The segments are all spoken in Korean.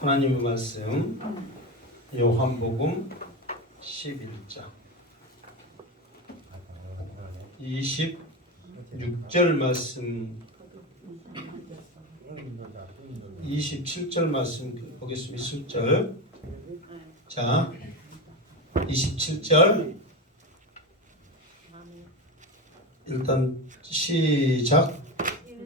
하나님의 말씀 요한복음 11장 26절 말씀 27절 말씀 보겠습니다. 27절. 자, 27절 일단 시작.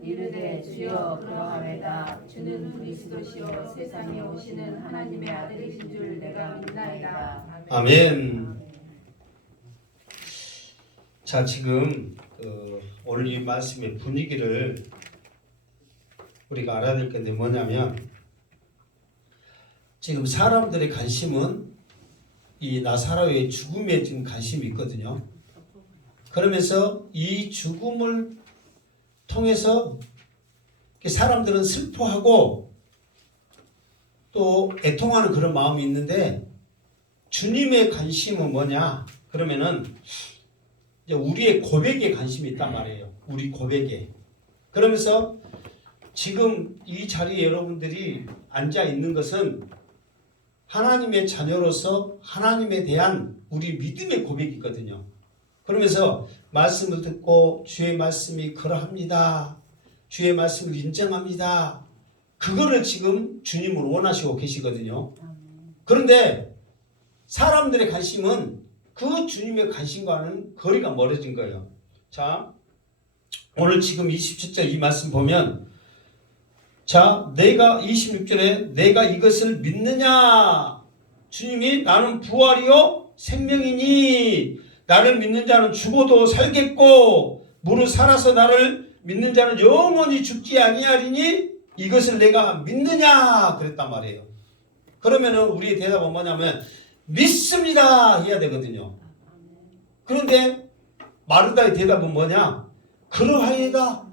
이르되 주여 그러하매다. 주는 그리스도시요 세상에 오시는 하나님의 아들이신 줄 내가 믿나이다. 아멘. 자, 지금 오늘 이 말씀의 분위기를 우리가 알아야 될 건데 뭐냐면, 지금 사람들의 관심은 이 나사로의 죽음에 지금 관심이 있거든요. 그러면서 이 죽음을 통해서 사람들은 슬퍼하고 또 애통하는 그런 마음이 있는데, 주님의 관심은 뭐냐? 그러면은 이제 우리의 고백에 관심이 있단 말이에요. 우리 고백에. 그러면서 지금 이 자리에 여러분들이 앉아 있는 것은 하나님의 자녀로서 하나님에 대한 우리 믿음의 고백이거든요. 그러면서 말씀을 듣고 주의 말씀이 그러합니다. 주의 말씀을 인정합니다. 그거를 지금 주님을 원하시고 계시거든요. 그런데 사람들의 관심은 그 주님의 관심과는 거리가 멀어진 거예요. 자, 오늘 지금 27절 이 말씀 보면, 자, 내가 26절에 내가 이것을 믿느냐? 주님이 나는 부활이요 생명이니 나를 믿는 자는 죽어도 살겠고 무릇 살아서 나를 믿는 자는 영원히 죽지 아니하리니 이것을 내가 믿느냐? 그랬단 말이에요. 그러면은 우리의 대답은 뭐냐면 믿습니다 해야 되거든요. 그런데 마르다의 대답은 뭐냐? 그러하이다.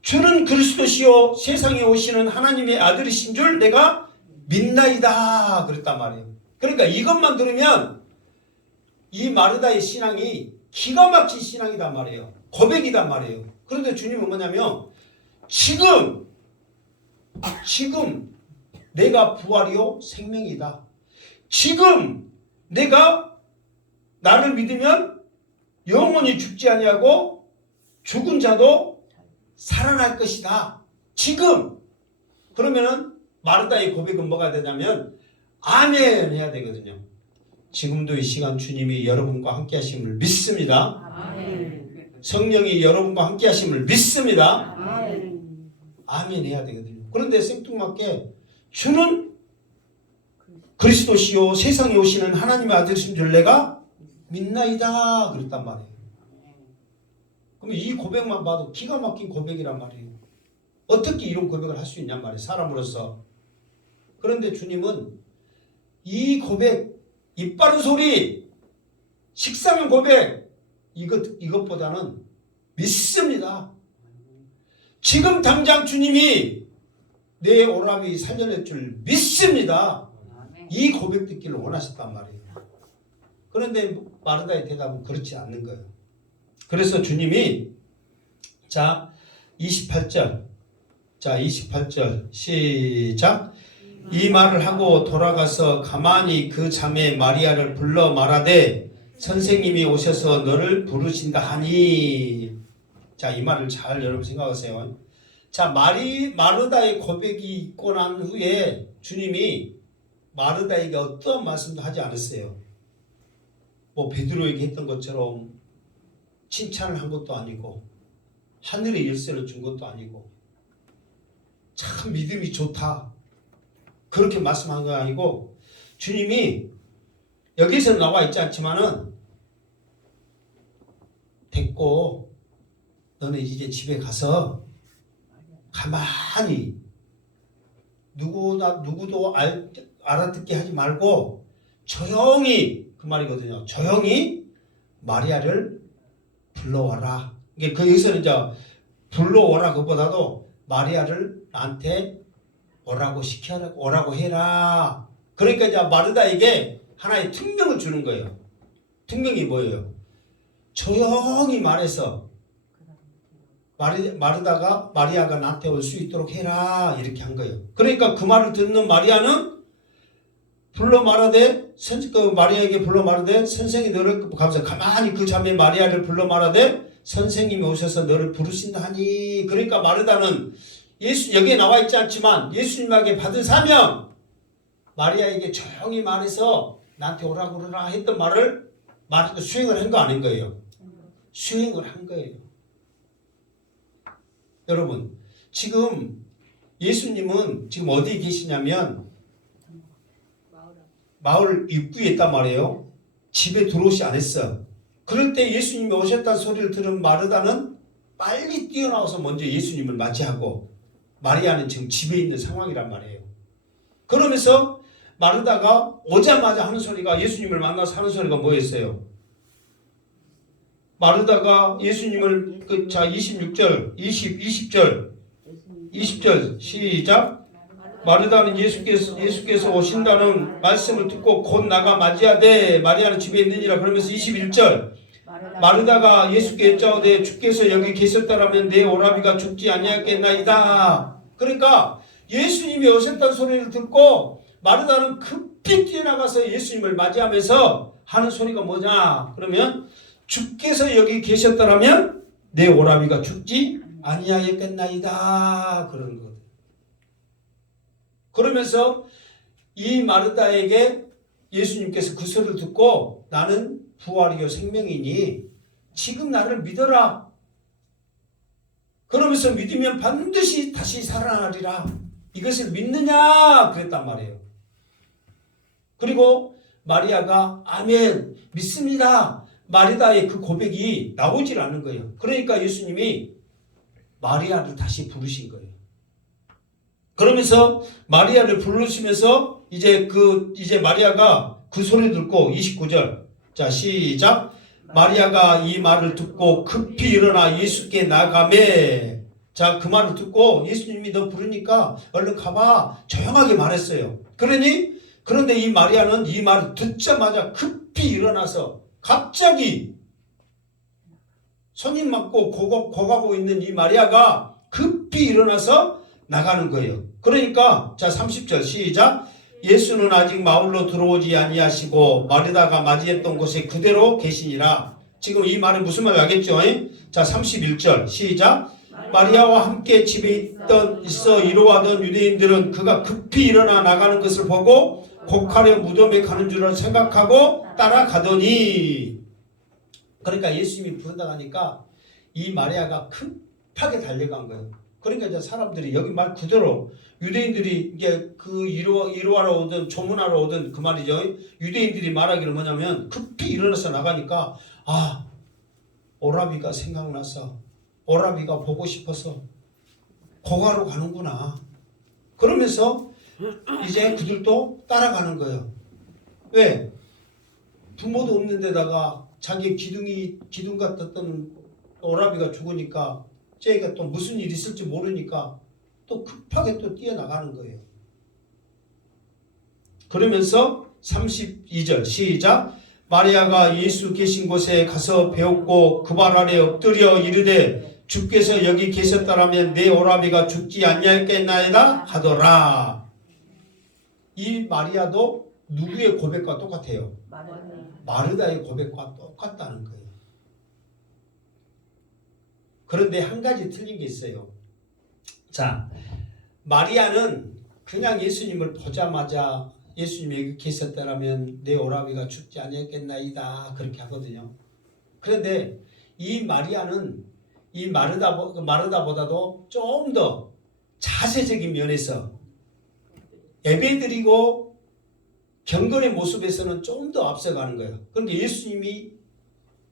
주는 그리스도시요 세상에 오시는 하나님의 아들이신 줄 내가 믿나이다 그랬단 말이에요. 그러니까 이것만 들으면 이 마르다의 신앙이 기가 막힌 신앙이단 말이에요. 고백이단 말이에요. 그런데 주님은 뭐냐면 지금 내가 부활이요 생명이다. 지금 내가 나를 믿으면 영원히 죽지 아니하고 죽은 자도 살아날 것이다. 지금. 그러면은 마르다의 고백은 뭐가 되냐면 아멘 해야 되거든요. 지금도 이 시간 주님이 여러분과 함께 하심을 믿습니다. 아멘. 성령이 여러분과 함께 하심을 믿습니다. 아멘. 아멘 해야 되거든요. 그런데 생뚱맞게 주는 그리스도시요 세상에 오시는 하나님의 아들이신 줄 내가 믿나이다 그랬단 말이에요. 그럼 이 고백만 봐도 기가 막힌 고백이란 말이에요. 어떻게 이런 고백을 할 수 있냔 말이에요. 사람으로서. 그런데 주님은 이 고백, 입 바른 소리, 식상한 고백 이것보다는 믿습니다. 지금 당장 주님이 내 오라비 살려낼 줄 믿습니다. 이 고백 듣기를 원하셨단 말이에요. 그런데 마르다의 대답은 그렇지 않는 거예요. 그래서 주님이 자 28절 시작. 이 말을 하고 돌아가서 가만히 그 자매 마리아를 불러 말하되 선생님이 오셔서 너를 부르신다 하니. 자, 이 말을 잘 여러분 생각하세요. 자, 마르다의 고백이 있고 난 후에 주님이 마르다에게 어떤 말씀도 하지 않았어요. 뭐 베드로에게 했던 것처럼 칭찬을 한 것도 아니고 하늘의 열쇠를 준 것도 아니고 참 믿음이 좋다 그렇게 말씀한 거 아니고, 주님이 여기서 나와 있지 않지만은 됐고 너는 이제 집에 가서 가만히 누구도 알아듣게 하지 말고 조용히, 그 말이거든요. 조용히 마리아를 불러와라. 이게 그 여기서는 이제 불러오라 그보다도 마리아를 나한테 오라고 해라. 그러니까 이제 마르다에게 하나의 특명을 주는 거예요. 특명이 뭐예요? 조용히 말해서 마르다가 마리아가 나한테 올 수 있도록 해라 이렇게 한 거예요. 그러니까 그 말을 듣는 마리아는 불러 말하되 마리아에게 불러 말하되 선생이 너를 가면서 가만히 그 자매 마리아를 불러 말하되 선생님이 오셔서 너를 부르신다 하니. 그러니까 마르다는 여기에 나와 있지 않지만 예수님에게 받은 사명, 마리아에게 조용히 말해서 나한테 오라고 그러라 했던 말을 수행을 한 거 아닌 거예요. 수행을 한 거예요. 여러분, 지금 예수님은 지금 어디에 계시냐면 마을 입구에 있단 말이에요. 집에 들어오지 않았어. 그럴 때 예수님이 오셨다는 소리를 들은 마르다는 빨리 뛰어나와서 먼저 예수님을 맞이하고, 마리아는 지금 집에 있는 상황이란 말이에요. 그러면서 마르다가 오자마자 하는 소리가, 예수님을 만나서 하는 소리가 뭐였어요? 마르다가 예수님을 26절, 20절 시작. 마르다는 예수께서 오신다는 말씀을 듣고 곧 나가 맞이하되 마리아는 집에 있느니라. 그러면서 21절 마르다가 예수께 여짜오되 주께서 여기 계셨다라면 내 오라비가 죽지 아니하겠나이다. 그러니까 예수님이 오셨다는 소리를 듣고 마르다는 급히 뛰어나가서 예수님을 맞이하면서 하는 소리가 뭐냐? 그러면 주께서 여기 계셨다라면 내 오라비가 죽지 아니하였겠나이다. 그러는 거거든요. 그러면서 이 마르다에게 예수님께서 그 소리를 듣고 나는 부활이요 생명이니 지금 나를 믿어라. 그러면서 믿으면 반드시 다시 살아나리라. 이것을 믿느냐? 그랬단 말이에요. 그리고 마리아가 아멘 믿습니다. 마리다의 그 고백이 나오질 않는 거예요. 그러니까 예수님이 마리아를 다시 부르신 거예요. 그러면서 마리아를 부르시면서 이제 마리아가 그 소리 듣고 29절 자 시작. 마리아가 이 말을 듣고 급히 일어나 예수께 나가매. 자, 그 말을 듣고 예수님이 너 부르니까 얼른 가봐 조용하게 말했어요. 그런데 이 마리아는 이 말을 듣자마자 급히 일어나서 갑자기 손님 맞고 고가고 있는 이 마리아가 급히 일어나서 나가는 거예요. 그러니까 자 30절 시작. 예수는 아직 마을로 들어오지 아니하시고 마르다가 맞이했던 곳에 그대로 계시니라. 지금 이 말은 무슨 말인지 알겠죠? 자 31절 시작. 마리아와 함께 집에 있어 이루하던 유대인들은 그가 급히 일어나 나가는 것을 보고 곡하려 무덤에 가는 줄을 생각하고 따라가더니. 그러니까 예수님이 부른다 하니까 이 마리아가 급하게 달려간 거예요. 그러니까 이제 사람들이 여기 말 그대로 유대인들이 이제 그 이루하러 오든 조문하러 오든 그 말이죠. 유대인들이 말하기를 뭐냐면 급히 일어나서 나가니까 아 오라비가 생각나서 오라비가 보고 싶어서 고가로 가는구나. 그러면서 이제 그들도 따라가는 거예요. 왜? 부모도 없는 데다가 자기 기둥 같았던 오라비가 죽으니까 쟤가 또 무슨 일이 있을지 모르니까 또 급하게 또 뛰어나가는 거예요. 그러면서 32절 시작. 마리아가 예수 계신 곳에 가서 배웠고 그 발 아래 엎드려 이르되 주께서 여기 계셨다라면 내 오라비가 죽지 아니하겠나이다 하더라. 이 마리아도 누구의 고백과 똑같아요? 마르다의 고백과 똑같다는 거예요. 그런데 한 가지 틀린 게 있어요. 자, 마리아는 그냥 예수님을 보자마자 예수님이 여기 계셨다라면 내 오라비가 죽지 아니했겠나이다 그렇게 하거든요. 그런데 이 마리아는 이 마르다보다도 좀 더 자세적인 면에서 예배드리고 경건의 모습에서는 좀 더 앞서가는 거예요. 그런데 예수님이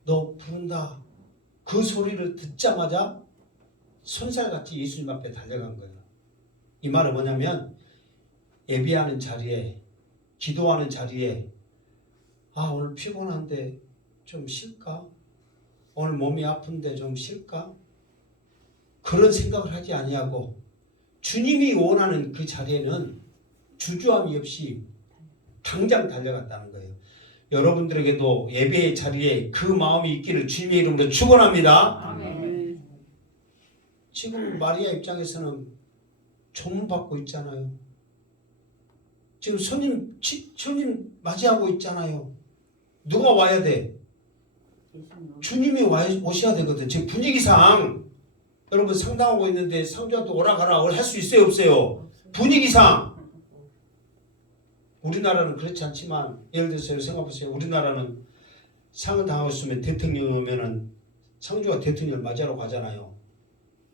너 부른다 그 소리를 듣자마자 손살같이 예수님 앞에 달려간 거예요. 이 말은 뭐냐면 예배하는 자리에 기도하는 자리에 아 오늘 피곤한데 좀 쉴까? 오늘 몸이 아픈데 좀 쉴까? 그런 생각을 하지 아니하고 주님이 원하는 그 자리에는 주저함이 없이 당장 달려갔다는 거예요. 여러분들에게도 예배의 자리에 그 마음이 있기를 주님의 이름으로 축원합니다. 아멘. 지금 마리아 입장에서는 조문받고 있잖아요. 지금 손님 맞이하고 있잖아요. 누가 와야 돼? 주님이 오셔야 되거든. 지금 분위기상 여러분 상담하고 있는데 상주한테 오라 가라 할 수 있어요 없어요? 분위기상 우리나라는 그렇지 않지만 예를 들어서 생각해보세요. 우리나라는 상을 당하고 있으면 대통령 오면은 상주가 대통령을 맞이하러 가잖아요.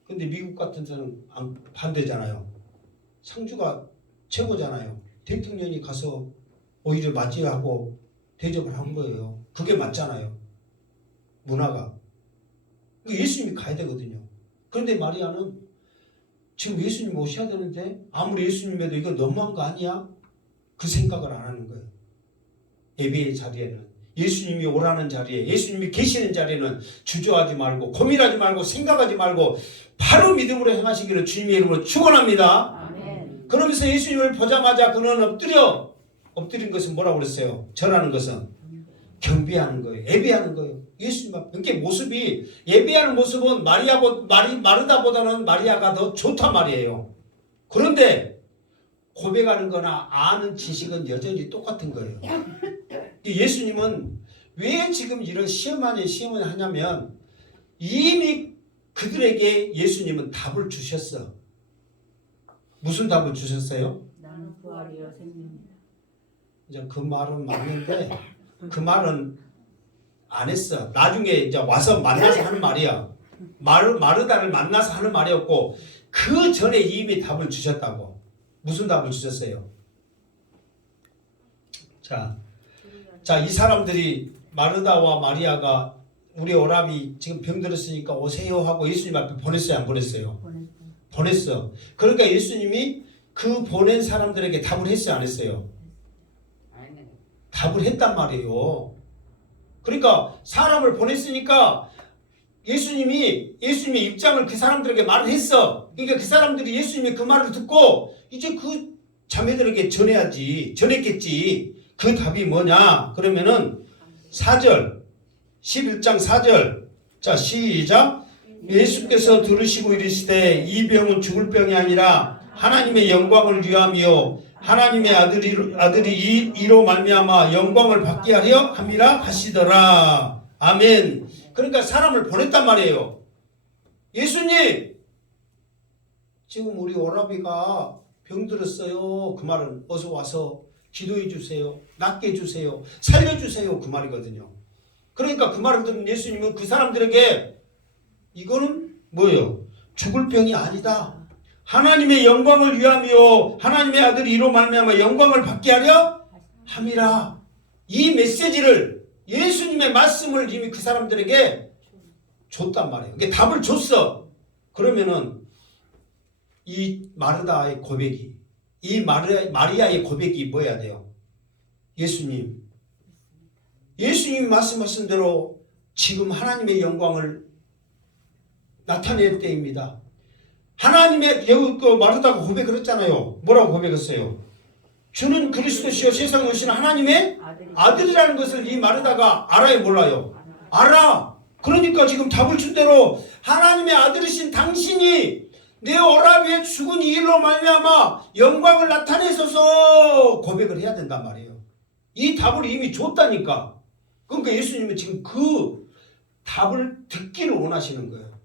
근데 미국 같은 데는 반대잖아요. 상주가 최고잖아요. 대통령이 가서 오히려 맞이하고 대접을 한 거예요. 그게 맞잖아요. 문화가. 예수님이 가야 되거든요. 그런데 마리아는 지금 예수님 오셔야 되는데 아무리 예수님에도 이거 너무한 거 아니야? 그 생각을 안 하는 거예요. 예배의 자리에는 예수님이 오라는 자리에 예수님이 계시는 자리에는 주저하지 말고 고민하지 말고 생각하지 말고 바로 믿음으로 행하시기를 주님의 이름으로 축원합니다. 아멘. 그러면서 예수님을 보자마자 그는 엎드린 것은 뭐라고 그랬어요? 절하는 것은 경배하는 거예요. 예배하는 거예요. 예수님 앞에. 이게 모습이 예배하는 모습은 마르다보다는 마리아가 더 좋단 말이에요. 그런데 고백하는 거나 아는 지식은 여전히 똑같은 거예요. 예수님은 왜 지금 이런 시험 아닌 시험을 하냐면 이미 그들에게 예수님은 답을 주셨어. 무슨 답을 주셨어요? 나는 부활이요 생명이다. 이제 그 말은 맞는데 그 말은 안 했어. 나중에 이제 와서 만나서 하는 말이야. 마르다를 만나서 하는 말이었고 그 전에 이미 답을 주셨다고. 무슨 답을 주셨어요? 자, 이 사람들이 마르다와 마리아가 우리 오라비 지금 병들었으니까 오세요 하고 예수님 앞에 보냈어요? 안 보냈어요? 보냈어. 그러니까 예수님이 그 보낸 사람들에게 답을 했어요? 안 했어요? 답을 했단 말이에요. 그러니까 사람을 보냈으니까 예수님의 입장을 그 사람들에게 말을 했어. 그러니까 그 사람들이 예수님의 그 말을 듣고 이제 그 자매들에게 전했겠지. 그 답이 뭐냐? 그러면은 4절 11장 4절 자 시작. 예수께서 들으시고 이르시되 이 병은 죽을 병이 아니라 하나님의 영광을 위함이요 하나님의 아들이 이로 말미암아 영광을 받게 하려 함이라 하시더라. 아멘. 그러니까 사람을 보냈단 말이에요. 예수님 지금 우리 오라비가 병들었어요. 그 말은 어서 와서 기도해 주세요. 낫게 해주세요. 살려주세요. 그 말이거든요. 그러니까 그 말을 듣는 예수님은 그 사람들에게 이거는 뭐예요? 죽을 병이 아니다. 하나님의 영광을 위함이요 하나님의 아들이 이로 말미암아 영광을 받게 하려 함이라. 이 메시지를 예수님의 말씀을 이미 그 사람들에게 줬단 말이에요. 그러니까 답을 줬어. 그러면은 이 마르다의 고백이 이 마리아의 고백이 뭐야 돼요? 예수님이 말씀하신 대로 지금 하나님의 영광을 나타낼 때입니다. 하나님의 여기 그 마르다가 고백을 했잖아요. 뭐라고 고백했어요? 주는 그리스도시요 세상에 오신 하나님의 아들이라는 것을 이 마르다가 알아요 몰라요? 알아. 그러니까 지금 답을 준 대로 하나님의 아들이신 당신이 내 오라비의 죽은 이 일로 말미암아 영광을 나타내셔서 고백을 해야 된단 말이에요. 이 답을 이미 줬다니까. 그러니까 예수님은 지금 그 답을 듣기를 원하시는 거예요.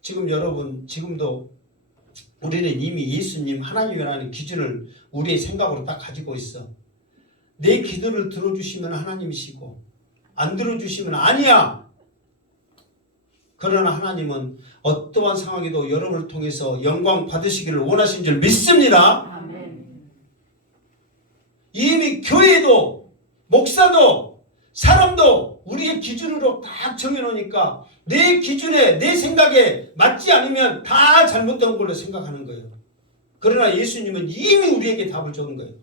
지금 여러분 지금도 우리는 이미 예수님 하나님이라는 기준을 우리의 생각으로 딱 가지고 있어. 내 기도를 들어주시면 하나님이시고 안 들어주시면 아니야. 그러나 하나님은 어떠한 상황에도 여러분을 통해서 영광 받으시기를 원하신 줄 믿습니다. 아멘. 이미 교회도 목사도 사람도 우리의 기준으로 딱 정해놓으니까 내 기준에 내 생각에 맞지 않으면 다 잘못된 걸로 생각하는 거예요. 그러나 예수님은 이미 우리에게 답을 주는 거예요.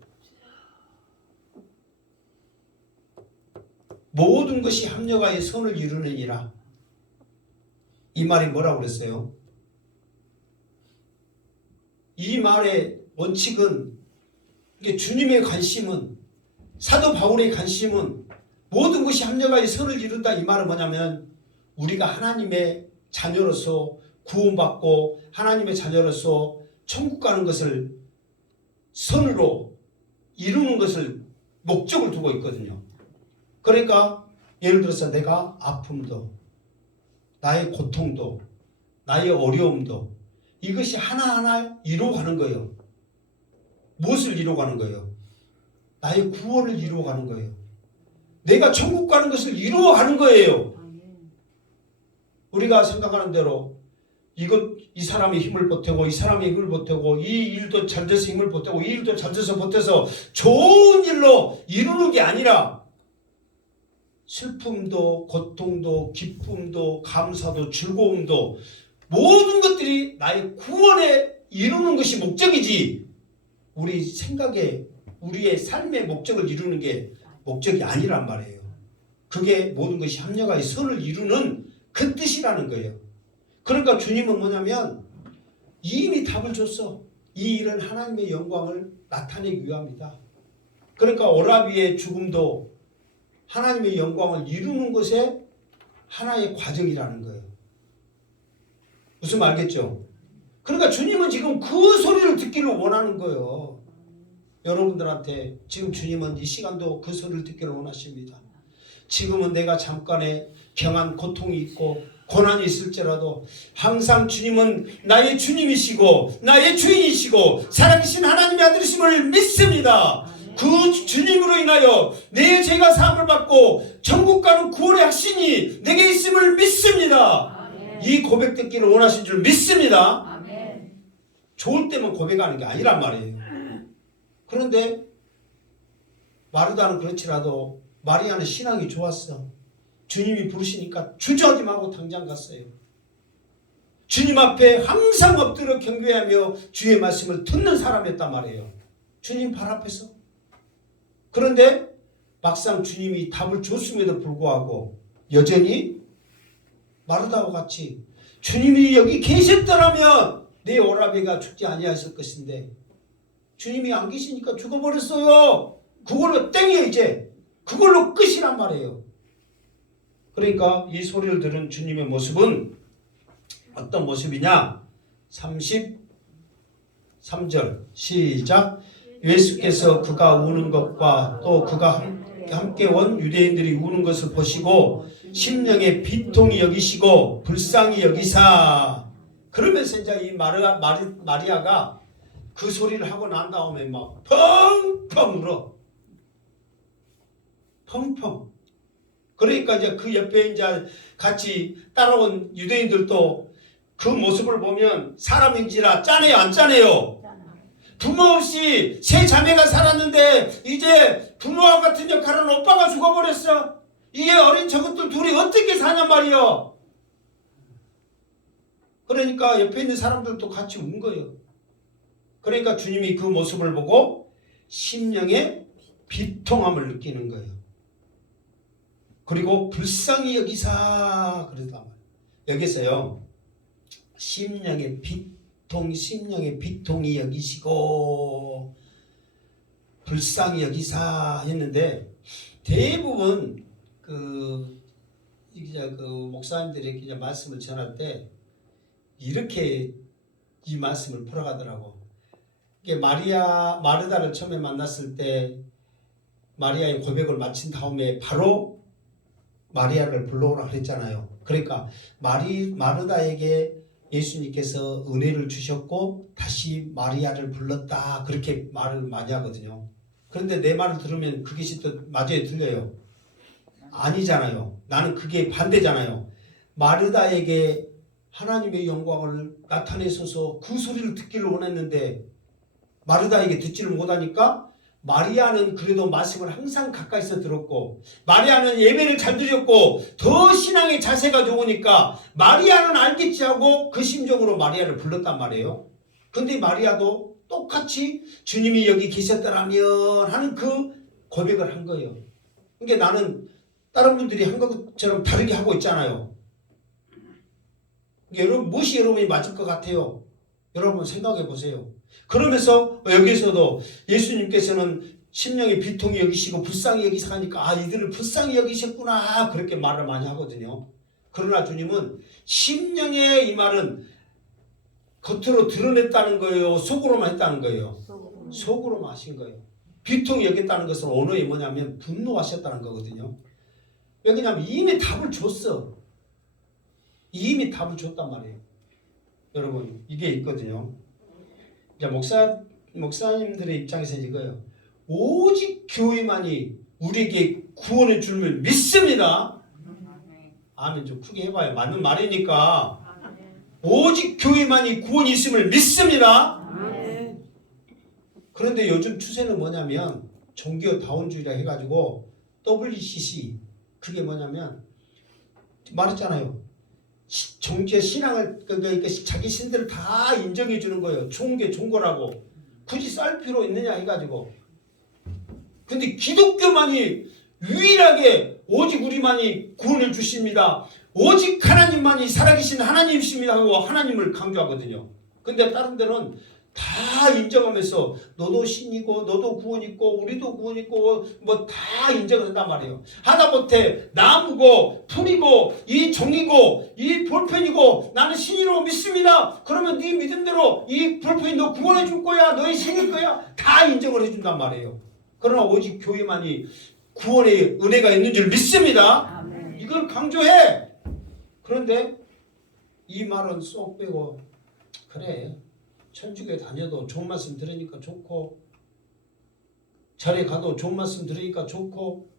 모든 것이 합력하여 선을 이루느니라. 이 말이 뭐라고 그랬어요? 이 말의 원칙은 이게 주님의 관심은 사도 바울의 관심은 모든 것이 합력하여 선을 이룬다. 이 말은 뭐냐면 우리가 하나님의 자녀로서 구원받고 하나님의 자녀로서 천국 가는 것을 선으로 이루는 것을 목적을 두고 있거든요. 그러니까 예를 들어서 내가 아픔도 나의 고통도 나의 어려움도 이것이 하나하나 이루어가는 거예요. 무엇을 이루어가는 거예요? 나의 구원을 이루어가는 거예요. 내가 천국 가는 것을 이루어가는 거예요. 우리가 생각하는 대로 이 사람이 힘을 보태고 이 사람이 힘을 보태고 이 일도 잘 돼서 힘을 보태고 이 일도 잘 돼서 보태서 좋은 일로 이루는 게 아니라 슬픔도 고통도 기쁨도 감사도 즐거움도 모든 것들이 나의 구원에 이루는 것이 목적이지 우리 생각에 우리의 삶의 목적을 이루는 게 목적이 아니란 말이에요. 그게 모든 것이 합력하여 선을 이루는 그 뜻이라는 거예요. 그러니까 주님은 뭐냐면 이미 답을 줬어. 이 일은 하나님의 영광을 나타내기 위함이다. 그러니까 오라비의 죽음도 하나님의 영광을 이루는 것의 하나의 과정이라는 거예요. 무슨 말 알겠죠? 그러니까 주님은 지금 그 소리를 듣기를 원하는 거예요. 여러분들한테 지금 주님은 이 시간도 그 소리를 듣기를 원하십니다. 지금은 내가 잠깐의 경한 고통이 있고 고난이 있을지라도 항상 주님은 나의 주님이시고 나의 주인이시고 살아계신 하나님의 아들이심을 믿습니다. 그 주님으로 인하여 내 죄가 사함을 받고 천국 가는 구원의 확신이 내게 있음을 믿습니다. 이 고백 듣기를 원하신 줄 믿습니다. 좋을 때만 고백하는 게 아니란 말이에요. 그런데 마르다는 그렇지라도 마리아는 신앙이 좋았어. 주님이 부르시니까 주저하지 말고 당장 갔어요. 주님 앞에 항상 엎드려 경배하며 주의 말씀을 듣는 사람이었단 말이에요. 주님 발 앞에서. 그런데 막상 주님이 답을 줬음에도 불구하고 여전히 마르다와 같이 주님이 여기 계셨더라면 내 오라비가 죽지 아니하였을 것인데 주님이 안 계시니까 죽어버렸어요. 그걸로 땡이에요. 이제 그걸로 끝이란 말이에요. 그러니까 이 소리를 들은 주님의 모습은 어떤 모습이냐? 33절 시작. 예수께서 그가 우는 것과 또 그가 함께 온 유대인들이 우는 것을 보시고 심령의 비통이 여기시고 불쌍히 여기사. 그러면서 이제 이 마리아가 그 소리를 하고 난 다음에 막 펑펑 울어. 펑펑. 그러니까 이제 그 옆에 이제 같이 따라온 유대인들도 그 모습을 보면 사람인지라 짠해요, 안 짠해요? 부모 없이 세 자매가 살았는데 이제 부모와 같은 역할은 오빠가 죽어버렸어. 이게 어린 저것들 둘이 어떻게 사냔 말이요. 그러니까 옆에 있는 사람들도 같이 운 거예요. 그러니까 주님이 그 모습을 보고 심령의 비통함을 느끼는 거예요. 그리고 불쌍히 여기사 그러단 말이에요. 여기서요. 심령의 비통이 여기시고 불쌍히 여기사 했는데 대부분 그 목사님들이 이제 말씀을 전할 때 이렇게 이 말씀을 풀어가더라고. 이게 마르다를 처음에 만났을 때 마리아의 고백을 마친 다음에 바로 마리아를 불러오라 그랬잖아요. 그러니까 마르다에게 예수님께서 은혜를 주셨고 다시 마리아를 불렀다 그렇게 말을 많이 하거든요. 그런데 내 말을 들으면 그것이 또 맞아요, 틀려요? 아니잖아요. 나는 그게 반대잖아요. 마르다에게 하나님의 영광을 나타내셔서 그 소리를 듣기를 원했는데 마르다에게 듣지를 못하니까 마리아는 그래도 말씀을 항상 가까이서 들었고 마리아는 예배를 잘 드렸고 더 신앙의 자세가 좋으니까 마리아는 알겠지 하고 그 심정으로 마리아를 불렀단 말이에요. 근데 마리아도 똑같이 주님이 여기 계셨더라면 하는 그 고백을 한 거예요. 그러니까 나는 다른 분들이 한 것처럼 다르게 하고 있잖아요. 여러분 무엇이 여러분이 맞을 것 같아요? 여러분 생각해 보세요. 그러면서 여기서도 예수님께서는 심령의 비통이 여기시고 불쌍히 여기사 하니까 아 이들을 불쌍히 여기셨구나 그렇게 말을 많이 하거든요. 그러나 주님은 심령의 이 말은 겉으로 드러냈다는 거예요? 속으로만 했다는 거예요? 속으로. 속으로만 하신 거예요. 비통히 여겼다는 것은 언어에 뭐냐면 분노하셨다는 거거든요. 왜 그러냐면 이미 답을 줬어. 이미 답을 줬단 말이에요. 여러분 이게 있거든요. 이제 목사님들의 입장에서 이거예요. 오직 교회만이 우리에게 구원의 줄을 믿습니다. 아멘 좀 크게 해봐요. 맞는 말이니까. 오직 교회만이 구원이 있음을 믿습니다. 그런데 요즘 추세는 뭐냐면 종교다원주의라 해가지고 WCC 그게 뭐냐면 말했잖아요. 종교 신앙을 그러니까 자기 신들을 다 인정해 주는 거예요. 좋은 게 좋은 거라고 굳이 쌀 필요 있느냐 해가지고. 근데 기독교만이 유일하게 오직 우리만이 구원을 주십니다. 오직 하나님만이 살아계신 하나님이십니다 하고 하나님을 강조하거든요. 근데 다른 데는 다 인정하면서 너도 신이고 너도 구원 있고 우리도 구원 있고 뭐 다 인정을 한단 말이에요. 하다못해 나무고 풀이고 이 종이고 이 볼펜이고 나는 신이라고 믿습니다. 그러면 네 믿음대로 이 볼펜이 너 구원해 줄 거야. 너의 신일 거야. 다 인정을 해준단 말이에요. 그러나 오직 교회만이 구원의 은혜가 있는 줄 믿습니다. 아멘. 이걸 강조해. 그런데 이 말은 쏙 빼고 그래 천주교에 다녀도 좋은 말씀 들으니까 좋고 절에 가도 좋은 말씀 들으니까 좋고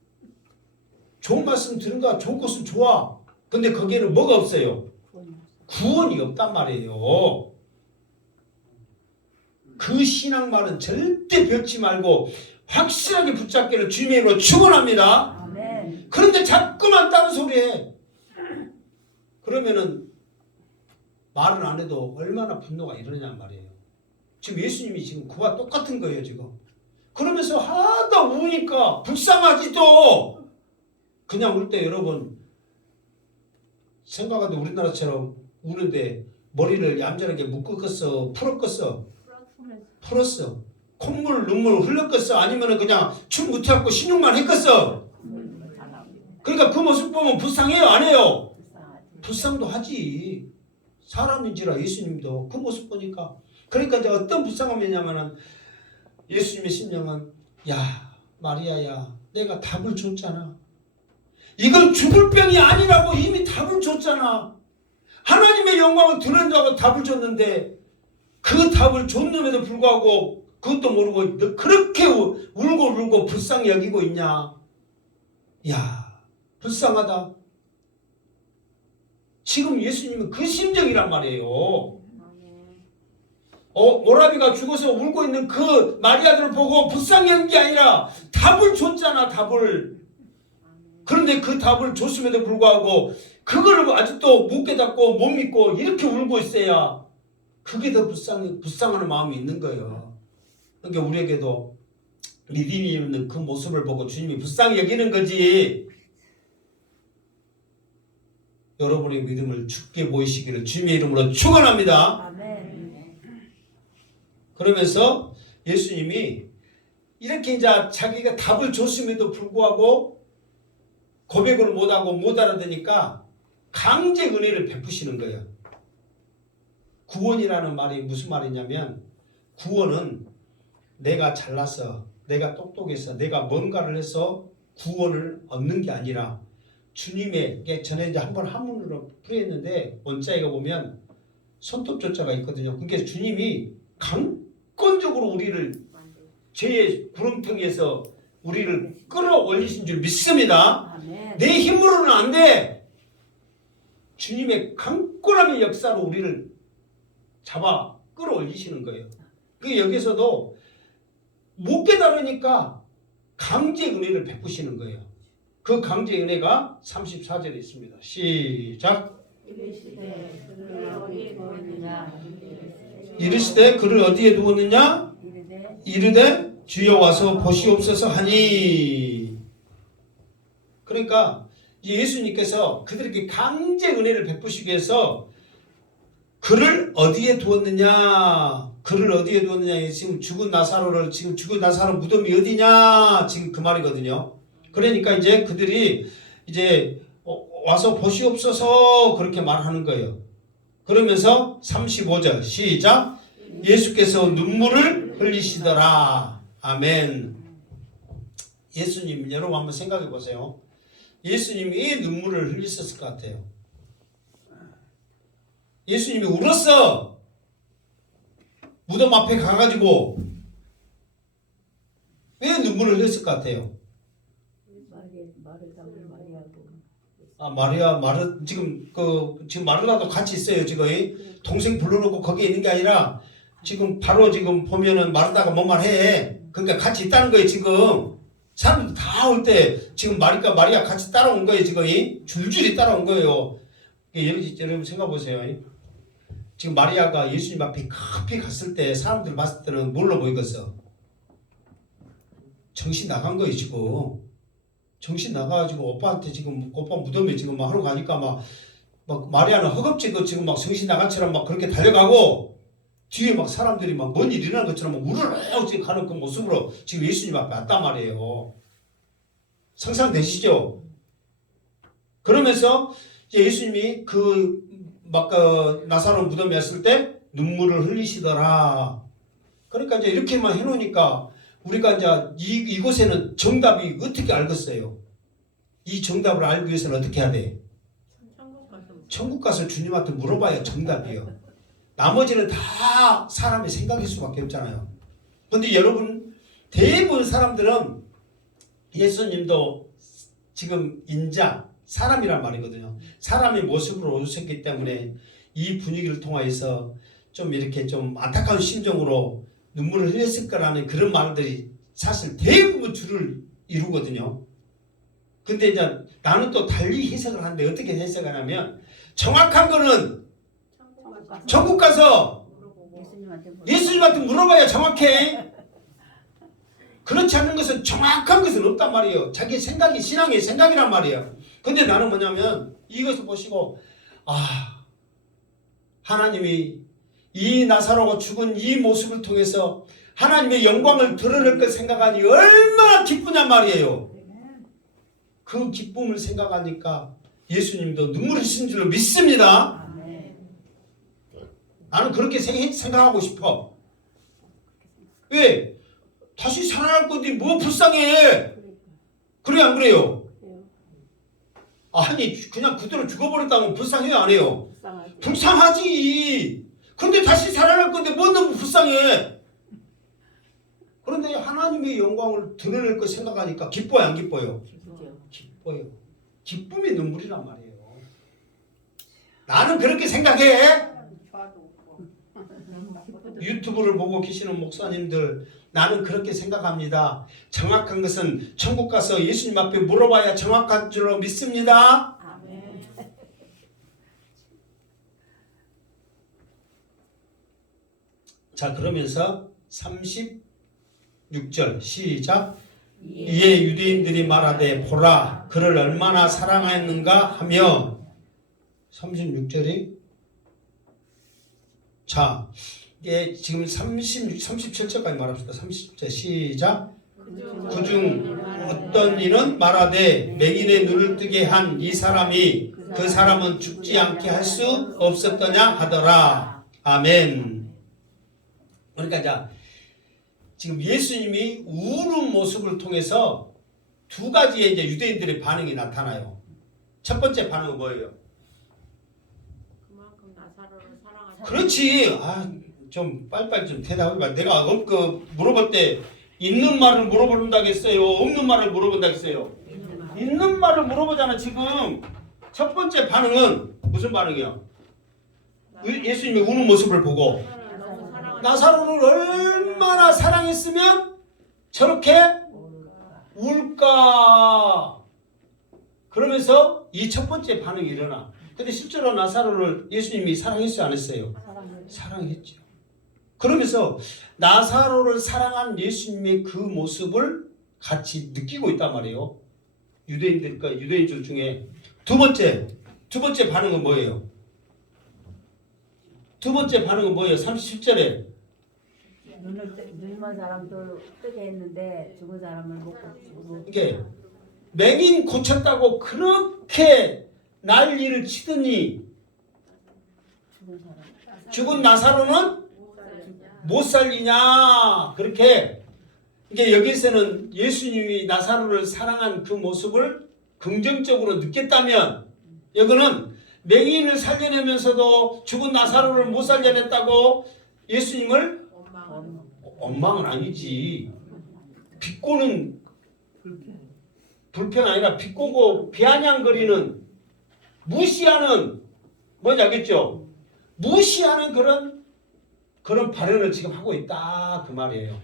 좋은 말씀 들으니까 좋은 것은 좋아. 근데 거기에는 뭐가 없어요? 구원이 없단 말이에요. 그 신앙말은 절대 벽지 말고 확실하게 붙잡기를 주님의 이름으로 축원합니다. 아멘. 그런데 자꾸만 다른 소리 해. 그러면은 말은 안 해도 얼마나 분노가 일어나냔 말이에요. 지금 예수님이 지금 그와 똑같은 거예요 지금. 그러면서 하다 우니까 불쌍하지도. 그냥 울 때 여러분 생각하는데 우리나라처럼 우는데 머리를 얌전하게 묶었어 풀었겠어? 풀었어. 콧물 눈물 흘렸겠어? 아니면 그냥 춤 못해갖고 신용만 했겠어? 그러니까 그 모습 보면 불쌍해요 안 해요? 불쌍도 하지. 사람인지라 예수님도 그 모습 보니까. 그러니까 이제 어떤 불쌍함이냐면은 예수님의 심령은 야 마리아야 내가 답을 줬잖아. 이건 죽을 병이 아니라고 이미 답을 줬잖아. 하나님의 영광을 드러낸다고 답을 줬는데 그 답을 줬음에도 불구하고 그것도 모르고 너 그렇게 울고 불쌍히 여기고 있냐. 야 불쌍하다. 지금 예수님은 그 심정이란 말이에요. 오라비가 죽어서 울고 있는 그 마리아들을 보고 불쌍히 한 게 아니라 답을 줬잖아 답을. 그런데 그 답을 줬음에도 불구하고 그걸 아직도 못 깨닫고 못 믿고 이렇게 울고 있어야 그게 더 불쌍한 마음이 있는 거예요. 그러니까 우리에게도 믿음이 없는 그 모습을 보고 주님이 불쌍히 여기는 거지. 여러분의 믿음을 죽게 보이시기를 주님의 이름으로 축원합니다. 아멘. 그러면서 예수님이 이렇게 이제 자기가 답을 줬음에도 불구하고 고백을 못하고 못 알아듣니까 강제 은혜를 베푸시는 거예요. 구원이라는 말이 무슨 말이냐면 구원은 내가 잘나서 내가 똑똑해서 내가 뭔가를 해서 구원을 얻는 게 아니라 주님의 전에 이제 한번 한문으로 풀이했는데 원자에가 보면 손톱조자가 있거든요. 그러니까 주님이 강권적으로 우리를 죄의 구렁텅이에서 우리를 끌어올리신 줄 믿습니다. 아멘. 내 힘으로는 안 돼. 주님의 강권함의 역사로 우리를 잡아 끌어올리시는 거예요. 그 여기서도 못 깨달으니까 강제 은혜를 베푸시는 거예요. 그 강제 은혜가 34절에 있습니다. 시작. 이르시되 그를 어디에 두었느냐? 이르되 주여 와서 보시옵소서 하니. 그러니까 예수님께서 그들에게 강제 은혜를 베푸시기 위해서 그를 어디에 두었느냐? 그를 어디에 두었느냐? 지금 죽은 나사로를 지금 죽은 나사로 무덤이 어디냐? 지금 그 말이거든요. 그러니까 이제 그들이 이제 와서 보시옵소서 그렇게 말하는 거예요. 그러면서 35절 시작. 예수께서 눈물을 흘리시더라. 아멘. 예수님 여러분 한번 생각해 보세요. 예수님이 왜 눈물을 흘리셨을 것 같아요? 예수님이 울었어. 무덤 앞에 가가지고 왜 눈물을 흘렸을 것 같아요? 말을 담은 마리아도. 아 마르 지금 지금 마르다도 같이 있어요. 지금 동생 불러놓고 거기에 있는 게 아니라 지금 바로 지금 보면은 마르다가 뭔 말 해. 그러니까 같이 있다는 거예요. 지금 사람들 다 올 때 지금 마리아 같이 따라온 거예요. 지금 줄줄이 따라온 거예요. 여러분 생각 보세요. 지금 마리아가 예수님 앞에 급히 갔을 때 사람들 봤을 때는 뭘로 보이겠어? 정신 나간 거예요. 지금 정신 나가가지고 오빠한테 지금 오빠 무덤에 지금 막 하러 가니까 막 마리아는 허겁지겁 지금 막 정신 나간처럼 막 그렇게 달려가고 뒤에 막 사람들이 막 뭔 일 일어난 것처럼 막 우르르 지금 가는 그 모습으로 지금 예수님 앞에 왔단 말이에요. 상상되시죠? 그러면서 이제 예수님이 나사로 무덤에 왔을 때 눈물을 흘리시더라. 그러니까 이제 이렇게만 해놓으니까 우리가 이제 이곳에는 정답이 어떻게 알겠어요? 이 정답을 알기 위해서는 어떻게 해야 돼? 천국 가서 주님한테 물어봐야 정답이에요. 나머지는 다 사람의 생각일 수밖에 없잖아요. 그런데 여러분 대부분 사람들은 예수님도 지금 인자 사람이란 말이거든요. 사람의 모습으로 오셨기 때문에 이 분위기를 통하여서 좀 이렇게 좀 안타까운 심정으로 눈물을 흘렸을 거라는 그런 말들이 사실 대부분 줄을 이루거든요. 근데 이제 나는 또 달리 해석을 하는데 어떻게 해석하냐면 정확한 거는 천국 가서 예수님한테 물어봐야 정확해. 그렇지 않는 것은 정확한 것은 없단 말이에요. 자기 생각이 신앙의 생각이란 말이에요. 근데 나는 뭐냐면 이것을 보시고 하나님이 이 나사로가 죽은 이 모습을 통해서 하나님의 영광을 드러낼 것 생각하니 얼마나 기쁘냔 말이에요. 그 기쁨을 생각하니까 예수님도 눈물을 흘리신 줄로 믿습니다. 나는 그렇게 생각하고 싶어. 왜? 다시 살아날 건데 뭐 불쌍해. 그래 안 그래요? 아니 그냥 그대로 죽어버렸다면 불쌍해요 안 해요? 불쌍하지. 근데 다시 살아날 건데 뭐 너무 불쌍해. 그런데 하나님의 영광을 드러낼 거 생각하니까 기뻐요 안 기뻐요? 기뻐요. 기쁨이 눈물이란 말이에요. 나는 그렇게 생각해. 유튜브를 보고 계시는 목사님들 나는 그렇게 생각합니다. 정확한 것은 천국 가서 예수님 앞에 물어봐야 정확한 줄로 믿습니다. 자 그러면서 36절 시작. 이에 유대인들이 말하되 보라 그를 얼마나 사랑하였는가 하며 36절이 자 이게 지금 37절까지 말합시다. 30절 시작. 그중 어떤 이는 말하되 맹인의 눈을 뜨게 한 이 사람이 그 사람은 죽지 않게 할 수 없었더냐 하더라. 아멘. 그러니까 자 지금 예수님이 우는 모습을 통해서 두 가지의 이제 유대인들의 반응이 나타나요. 첫 번째 반응은 뭐예요? 그만큼 나사로를 사랑하지. 그렇지. 좀 빨리빨리 좀 대답해봐. 내가 물어볼 때 있는 말을 물어본다고 했어요? 없는 말을 물어본다고 했어요? 있는 말을 물어보잖아. 지금 첫 번째 반응은 무슨 반응이야? 예수님이 우는 모습을 보고 나사로를 얼마나 사랑했으면 저렇게 울까? 그러면서 이 첫 번째 반응이 일어나. 근데 실제로 나사로를 예수님이 사랑했어요? 안 했어요? 사랑했죠. 그러면서 나사로를 사랑한 예수님의 그 모습을 같이 느끼고 있단 말이에요. 유대인들 중에 두 번째 반응은 뭐예요? 두 번째 반응은 뭐예요? 37절에 눈먼 사람도 뜨게 했는데 죽은 사람을 못 고치고. 이게 맹인 고쳤다고 그렇게 난리를 치더니 죽은 나사로는 못 살리냐. 그렇게 이게 여기서는 예수님이 나사로를 사랑한 그 모습을 긍정적으로 느꼈다면, 여기는 맹인을 살려내면서도 죽은 나사로를 못 살려냈다고 예수님을 원망은 아니지. 비꼬는, 불평 아니라 비꼬고 비아냥거리는, 무시하는, 뭔지 알겠죠? 무시하는 그런 발언을 지금 하고 있다 그 말이에요.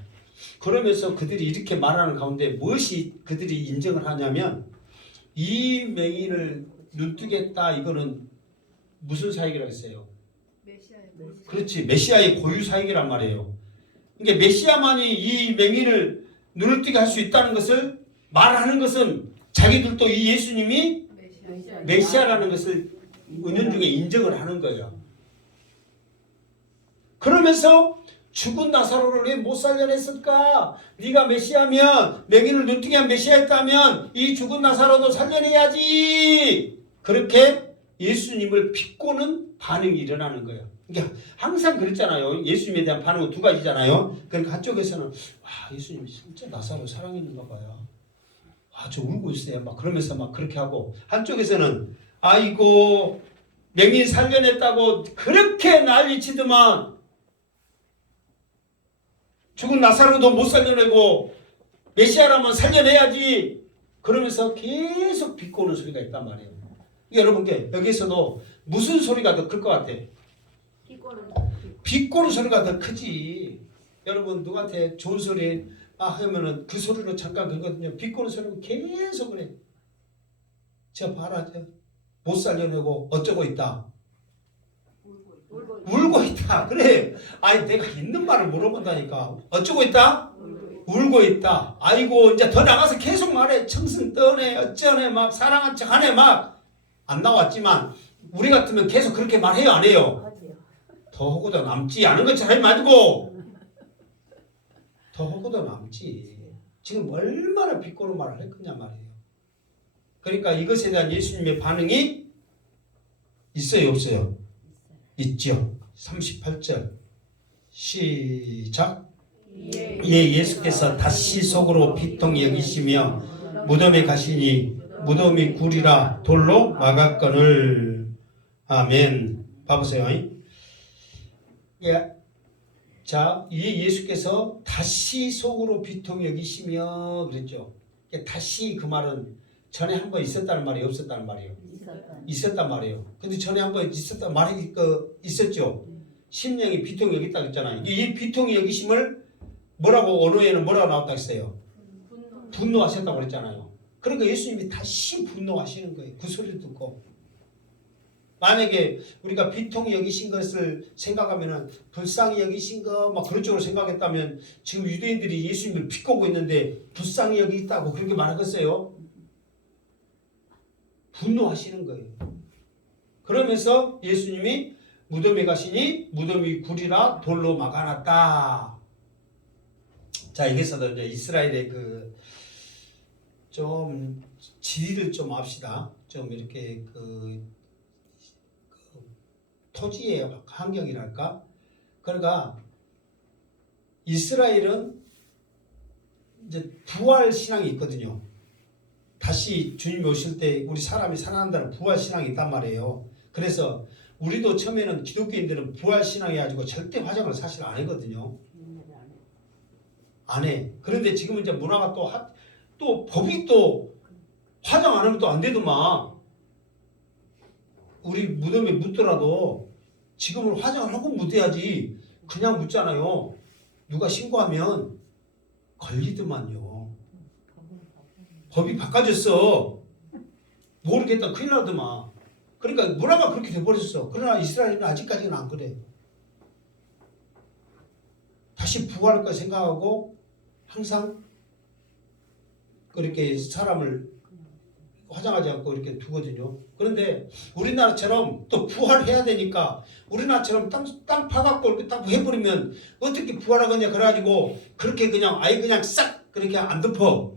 그러면서 그들이 이렇게 말하는 가운데 무엇이 그들이 인정을 하냐면, 이 맹인을 눈뜨겠다, 이거는 무슨 사역이라고 했어요? 그렇지, 메시아의 고유 사역이란 말이에요. 그러니까 메시아만이 이 맹인을 눈을 뜨게 할 수 있다는 것을 말하는 것은, 자기들도 이 예수님이 메시아라는 것을 은연중에 인정을 하는 거예요. 그러면서 죽은 나사로를 왜 못 살려냈을까? 네가 메시아면, 맹인을 눈뜨게 한 메시아였다면 이 죽은 나사로도 살려내야지. 그렇게 예수님을 비꼬는 반응이 일어나는 거예요. 그러니까 항상 그랬잖아요. 예수님에 대한 반응은 두 가지잖아요. 그러니까 한쪽에서는 와, 예수님이 진짜 나사로 사랑했는가 봐요. 와, 저 울고 있어요. 막 그러면서 막 그렇게 하고, 한쪽에서는 아이고, 맹인 살려냈다고 그렇게 난리치더만 죽은 나사로도 못 살려내고 메시아라면 살려내야지. 그러면서 계속 비꼬는 소리가 있단 말이에요. 여러분께 여기서도 무슨 소리가 더 클 것 같아? 비꼬는 소리가 더 크지. 여러분 누구한테 좋은 소리 하면은 그 소리로 잠깐 그거든요. 비꼬는 소리는 계속 그래. 저 봐라, 저 못 살려내고 어쩌고 있다. 울고 있다. 그래. 아니 내가 있는 말을 물어본다니까. 어쩌고 있다? 울고 있다. 아이고, 이제 더 나가서 계속 말해. 청승 떠네, 어쩌네, 막 사랑한 척 하네, 막. 안 나왔지만 우리 같으면 계속 그렇게 말해요, 안 해요? 더 하고도 남지. 않은 것처럼 하지 말고 더 하고도 남지. 지금 얼마나 비꼬는 말을 했겠냐 말이에요. 그러니까 이것에 대한 예수님의 반응이 있어요, 없어요? 있죠. 38절 시작. 예수께서 다시 속으로 비통히 여기시며 무덤에 가시니 무덤이 굴이라 돌로 막았거늘. 아멘. 봐보세요. 예. 자, 이 예수께서 다시 속으로 비통히 여기시며 그랬죠. 다시 그 말은 전에 한 번 있었다는 말이 없었다는 말이에요. 있었단 말이에요. 근데 전에 한 번 있었단 말이 있었죠. 심령이 비통히 여겼다고 했잖아요. 이 비통히 여기심을 뭐라고, 언어에는 뭐라고 나왔다고 했어요? 분노하셨다고 그랬잖아요. 그러니까 예수님이 다시 분노하시는 거예요. 그 소리를 듣고. 만약에 우리가 비통히 여기신 것을 생각하면은 불쌍히 여기신 거 막 그런 쪽으로 생각했다면 지금 유대인들이 예수님을 비꼬고 있는데 불쌍히 여기있다고 그렇게 말하겠어요? 분노하시는 거예요. 그러면서 예수님이 무덤에 가시니 무덤이 굴이라 돌로 막아놨다. 자, 여기서도 이제 이스라엘의 좀 지리를 좀 압시다. 좀 이렇게 토지의 환경이랄까? 그러니까 이스라엘은 이제 부활 신앙이 있거든요. 다시 주님이 오실 때 우리 사람이 살아난다는 부활 신앙이 있단 말이에요. 그래서 우리도 처음에는 기독교인들은 부활 신앙이 가지고 절대 화장을 사실 안 하거든요. 안 해. 그런데 지금은 이제 문화가 또 법이 또 화장 안 하면 또 안 되더만. 우리 무덤에 묻더라도 지금은 화장을 하고 묻어야지 그냥 묻잖아요. 누가 신고하면 걸리더만요. 법이 바꿔졌어. 모르겠다 큰일 나더만. 그러니까 문화가 그렇게 돼버렸어. 그러나 이스라엘은 아직까지는 안 그래. 다시 부활할 거 생각하고 항상 그렇게 사람을 화장하지 않고 이렇게 두거든요. 그런데 우리나라처럼 또 부활해야 되니까 우리나라처럼 땅 파갖고 이렇게 딱 해버리면 어떻게 부활하겠냐 그래가지고 그렇게 그냥 아예 그냥 싹 그렇게 안 덮어.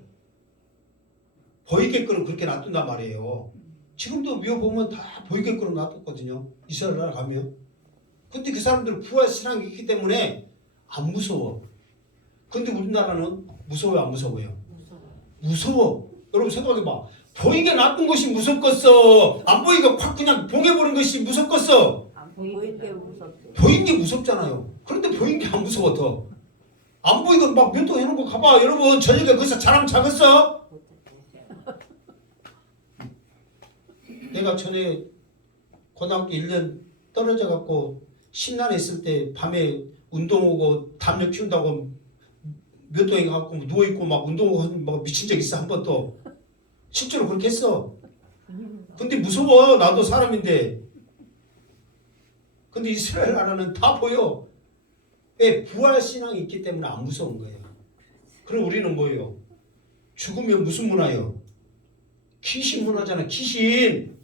보이게끔 그렇게 놔둔단 말이에요. 지금도 미국 보면 다 보이게끔 놔뒀거든요. 이스라엘 나라 가면. 근데 그 사람들은 부활 신앙이 있기 때문에 안 무서워. 근데 우리나라는 무서워요, 안 무서워요? 무서워. 여러분 생각해봐. 보이게 놔둔 것이 무섭겠어? 안 보이게 확 그냥 봉해버린 것이 무섭겠어? 안 보이는 게 무섭죠. 보인 게 무섭잖아요. 그런데 보인 게 안 무서워 더. 안 보이고 막 면도 해놓은 거 가봐. 여러분 저녁에 거기서 자랑 작았어? 내가 전에 고등학교 1년 떨어져 갖고 신난에 있을 때 밤에 운동하고 담력 키운다고 몇동에 갖고 누워있고 막 운동하고 막 미친 적 있어 한 번도. 실제로 그렇게 했어. 근데 무서워. 나도 사람인데. 근데 이스라엘 나라는 다 보여. 왜? 부활 신앙이 있기 때문에 안 무서운 거예요. 그럼 우리는 뭐예요? 죽으면 무슨 문화예요? 귀신 문화잖아. 귀신.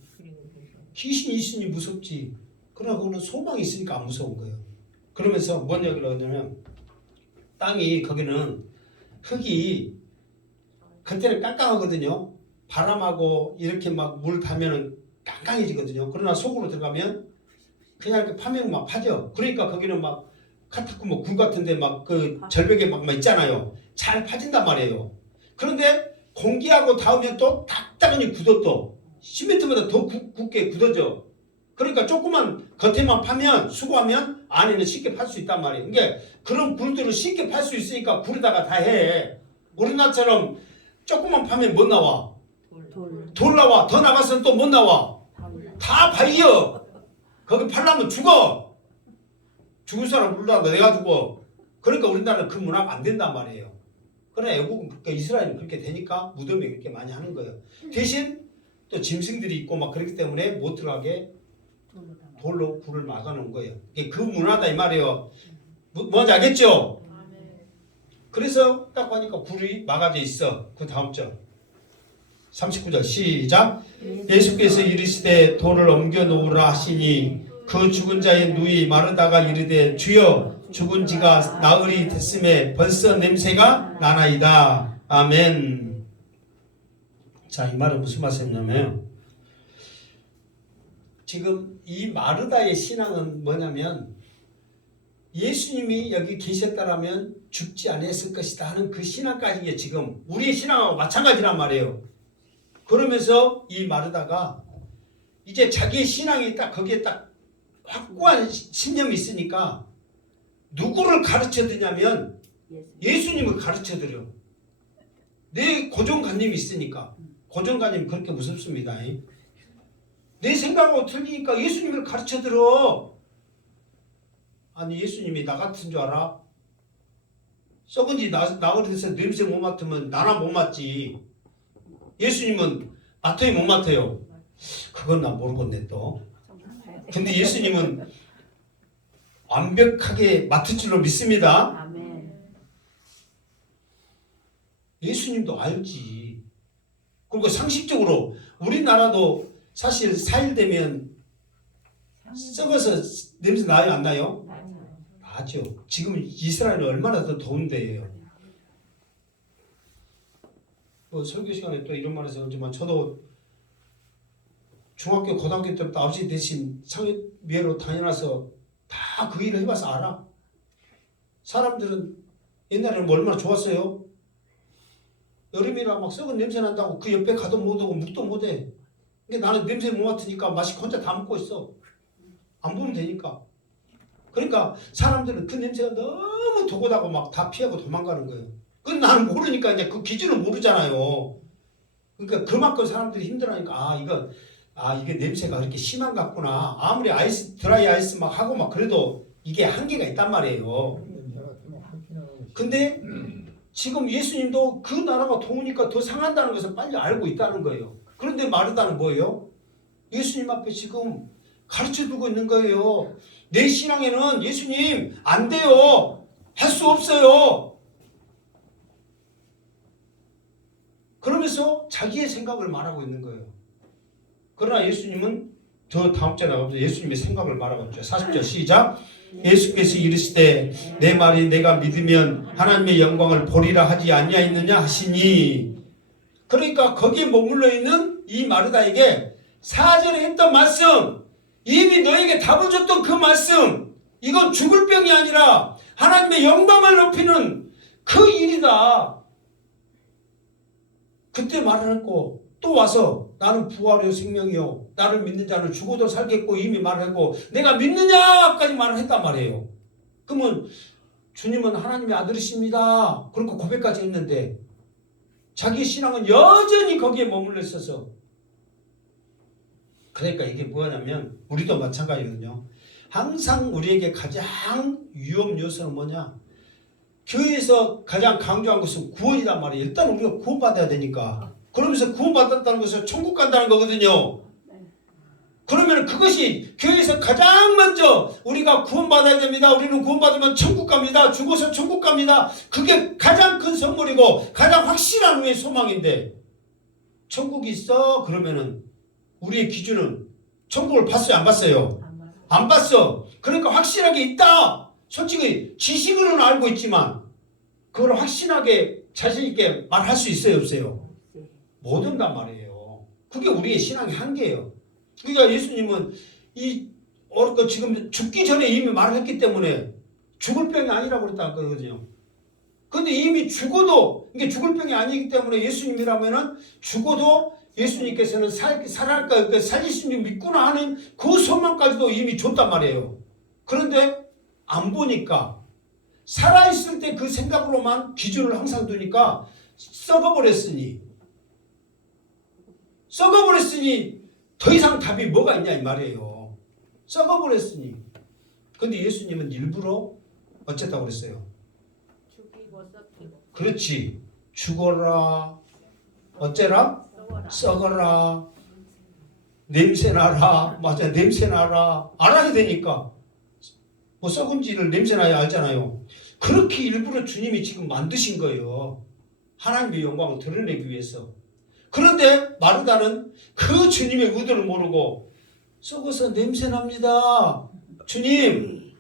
귀신이 있으니 무섭지. 그러나 그거는 소망이 있으니까 안 무서운 거예요. 그러면서 뭔 얘기를 하냐면 땅이 거기는 흙이 그때는 깡깡하거든요. 바람하고 이렇게 막 물 타면은 깡깡해지거든요. 그러나 속으로 들어가면 그냥 이렇게 파면 막 파져. 그러니까 거기는 막 카타콤 굴 같은데 막 그 절벽에 막 있잖아요. 잘 파진단 말이에요. 그런데 공기하고 닿으면 또 딱딱하니 굳어 또. 시멘트보다 더 굳게 굳어져. 그러니까 조그만 겉에만 파면 수고하면 안에는 쉽게 팔 수 있단 말이에요. 그러니까 그런 굴들을 쉽게 팔 수 있으니까 굴에다가 다 해. 우리나라처럼 조그만 파면 못 나와. 돌 나와. 더 나가서는 또 못 나와. 다 바위여. 거기 팔려면 죽어. 죽을 사람 불러다 내가 죽어. 그러니까 우리나라는 그 문화가 안 된단 말이에요. 그러나 애국은 그러니까 이스라엘은 그렇게 되니까 무덤에 그렇게 많이 하는 거예요. 대신 또 짐승들이 있고 막 그렇기 때문에 못 들어가게 돌로 굴을 막아놓은 거예요. 이게 그 문화다 이 말이에요. 뭔지 알겠죠? 그래서 딱 보니까 굴이 막아져 있어. 그 다음 절 39절 시작. 예수께서 이르시되 돌을 옮겨 놓으라 하시니 그 죽은 자의 누이 마르다가 이르되 주여 죽은 지가 나흘이 됐음에 벌써 냄새가 나나이다. 아멘. 자, 이 말은 무슨 말씀이냐면 지금 이 마르다의 신앙은 뭐냐면 예수님이 여기 계셨다라면 죽지 않았을 것이다 하는 그 신앙까지 지금 우리의 신앙하고 마찬가지란 말이에요. 그러면서 이 마르다가 이제 자기의 신앙이 딱 거기에 딱 확고한 신념이 있으니까 누구를 가르쳐 드냐면 예수님을 가르쳐 드려. 내 고정관념이 있으니까. 고정관념이 그렇게 무섭습니다. 내 생각하고 틀리니까 예수님을 가르쳐 들어. 아니 예수님이 나 같은 줄 알아? 썩은 지 나흘이 돼서 냄새 못 맡으면 나나 못 맡지. 예수님은 맡아요 못 맡아요? 그건 나 모르겠네 또. 근데 예수님은 완벽하게 맡을 줄로 믿습니다. 아멘. 예수님도 알지. 그리고 상식적으로 우리나라도 사실 4일 되면 썩어서 냄새 나요 안 나요? 나죠. 지금 이스라엘은 얼마나 더 더운데요. 뭐 설교 시간에 또 이런 말해서 그렇지만 저도 중학교 고등학교 때부터 아버지 대신 상위미로 다녀와서 다 그 일을 해봐서 알아. 사람들은 옛날에는 뭐 얼마나 좋았어요. 여름이라 막 썩은 냄새 난다고 그 옆에 가도 못하고 묵도 못해. 그러니까 나는 냄새 못 맡으니까 맛있게 혼자 다 먹고 있어. 안 보면 되니까. 그러니까 사람들은 그 냄새가 너무 도고다고 막 다 피하고 도망가는 거예요. 근데 나는 모르니까 이제 그 기준을 모르잖아요. 그러니까 그만큼 사람들이 힘들어하니까 이게 냄새가 그렇게 심한 것 같구나. 아무리 드라이 아이스 막 하고 막 그래도 이게 한계가 있단 말이에요. 근데 지금 예수님도 그 나라가 더우니까 더 상한다는 것을 빨리 알고 있다는 거예요. 그런데 마르다는 뭐예요? 예수님 앞에 지금 가르쳐 두고 있는 거예요. 내 신앙에는 예수님 안 돼요. 할 수 없어요. 그러면서 자기의 생각을 말하고 있는 거예요. 그러나 예수님은 저 다음 절에 나가면서 예수님의 생각을 말하고 있죠. 40절 시작. 예수께서 이르시되 내 말이 내가 믿으면 하나님의 영광을 보리라 하지 아니하였느냐 하시니. 그러니까 거기에 머물러 있는 이 마르다에게 4절에 했던 말씀, 이미 너에게 답을 줬던 그 말씀, 이건 죽을 병이 아니라 하나님의 영광을 높이는 그 일이다. 그때 말을 했고 또 와서 나는 부활의 생명이요 나를 믿는 자는 죽어도 살겠고 이미 말을 했고 내가 믿느냐까지 말을 했단 말이에요. 그러면 주님은 하나님의 아들이십니다. 그렇게 고백까지 했는데 자기 신앙은 여전히 거기에 머물러 있어서 그러니까 이게 뭐냐면 우리도 마찬가지거든요. 항상 우리에게 가장 위험 요소는 뭐냐? 교회에서 가장 강조한 것은 구원이란 말이에요. 일단 우리가 구원받아야 되니까. 그러면서 구원받았다는 것은 천국 간다는 거거든요. 그러면 그것이 교회에서 가장 먼저 우리가 구원받아야 됩니다. 우리는 구원받으면 천국 갑니다. 죽어서 천국 갑니다. 그게 가장 큰 선물이고 가장 확실한 우리의 소망인데 천국이 있어? 그러면은 우리의 기준은 천국을 봤어요? 안 봤어요? 안 봤어. 그러니까 확실하게 있다. 솔직히 지식으로는 알고 있지만 그걸 확신하게 자신 있게 말할 수 있어요? 없어요? 못 한단 말이에요. 그게 우리의 신앙의 한계예요. 그러니까 예수님은 지금 죽기 전에 이미 말을 했기 때문에 죽을 병이 아니라고 그랬다는 거거든요. 근데 이미 죽어도 이게 죽을 병이 아니기 때문에 예수님이라면은 죽어도 예수님께서는 살리신 줄 믿구나 하는 그 소망까지도 이미 줬단 말이에요. 그런데 안 보니까 살아있을 때 그 생각으로만 기준을 항상 두니까 썩어버렸으니 더 이상 답이 뭐가 있냐 이 말이에요. 썩어버렸으니. 근데 예수님은 일부러 어쨌다고 그랬어요. 죽이고 썩히고. 그렇지. 죽어라. 어째라? 썩어라. 냄새나라. 맞아. 냄새나라. 알아야 되니까. 뭐 썩은지를 냄새나야 알잖아요. 그렇게 일부러 주님이 지금 만드신 거예요. 하나님의 영광을 드러내기 위해서. 그런데 마르다는 그 주님의 의도를 모르고 썩어서 냄새납니다. 주님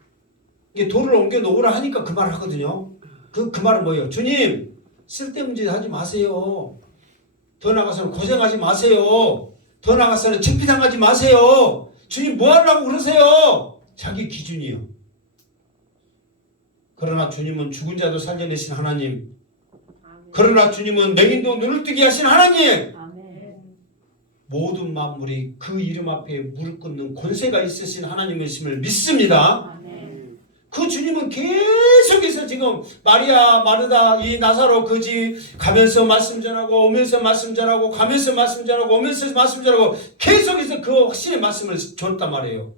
이게 돌을 옮겨 놓으라 하니까 그 말을 하거든요. 그 말은 뭐예요? 주님 쓸데없는 짓 하지 마세요. 더 나가서는 고생하지 마세요. 더 나가서는 창피당하지 마세요. 주님 뭐 하려고 그러세요? 자기 기준이요. 그러나 주님은 죽은 자도 살려내신 하나님. 그러나 주님은 맹인도 눈을 뜨게 하신 하나님. 아멘. 모든 만물이 그 이름 앞에 무릎 꿇는 권세가 있으신 하나님이심을 믿습니다. 아멘. 그 주님은 계속해서 지금 마리아, 마르다, 이 나사로 그 집 가면서 말씀 전하고 오면서 말씀 전하고 가면서 말씀 전하고 오면서 말씀 전하고 계속해서 그 확신의 말씀을 줬단 말이에요.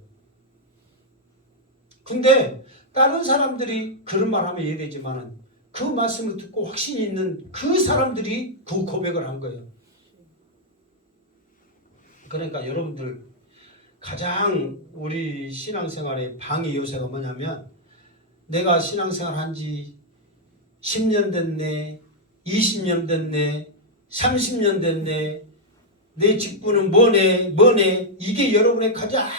근데 다른 사람들이 그런 말 하면 이해되지만은 그 말씀을 듣고 확신이 있는 그 사람들이 그 고백을 한 거예요. 그러니까 여러분들 가장 우리 신앙생활의 방해 요소가 뭐냐면 내가 신앙생활 한 지 10년 됐네, 20년 됐네, 30년 됐네, 내 직분은 뭐네 이게 여러분의 가장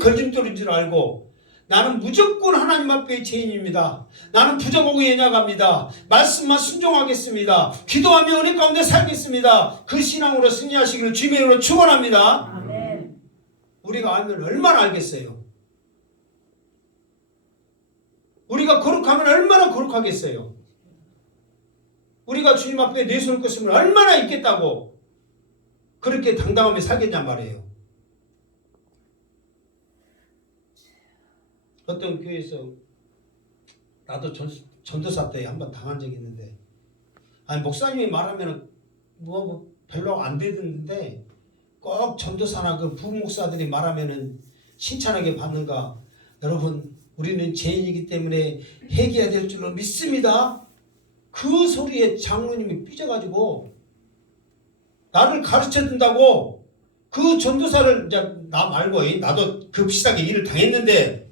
걸림돌인 줄 알고 나는 무조건 하나님 앞에 죄인입니다. 나는 부정하고 연약합니다. 말씀만 순종하겠습니다. 기도하며 은혜 가운데 살겠습니다. 그 신앙으로 승리하시기를 주님의 이름으로 축원합니다. 아멘. 우리가 알면 얼마나 알겠어요. 우리가 거룩하면 얼마나 거룩하겠어요. 우리가 주님 앞에 내세울 것임을 얼마나 있겠다고 그렇게 당당하게 살겠냔 말이에요. 어떤 교회에서 나도 전도사 때 한번 당한 적이 있는데 아니 목사님이 말하면 뭐 별로 안 되던데 꼭 전도사나 그 부목사들이 말하면은 신찬하게 받는가. 여러분 우리는 죄인이기 때문에 회개해야 될 줄로 믿습니다. 그 소리에 장로님이 삐져가지고 나를 가르쳐 준다고 그 전도사를 이제 나 말고 나도 그 비슷하게 일을 당했는데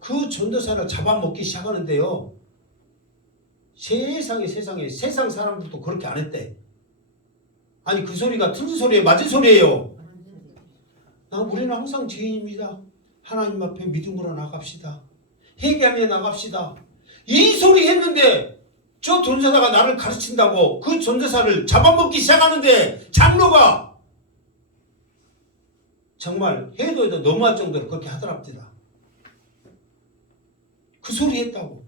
그 전도사를 잡아먹기 시작하는데요. 세상 사람들도 그렇게 안 했대. 아니 그 소리가 틀린 소리예요? 맞은 소리예요? 우리는 항상 죄인입니다. 하나님 앞에 믿음으로 나갑시다. 회개하며 나갑시다. 이 소리 했는데 저 전도사가 나를 가르친다고 그 전도사를 잡아먹기 시작하는데 장로가 정말 해도 너무할 정도로 그렇게 하더랍니다. 그 소리 했다고.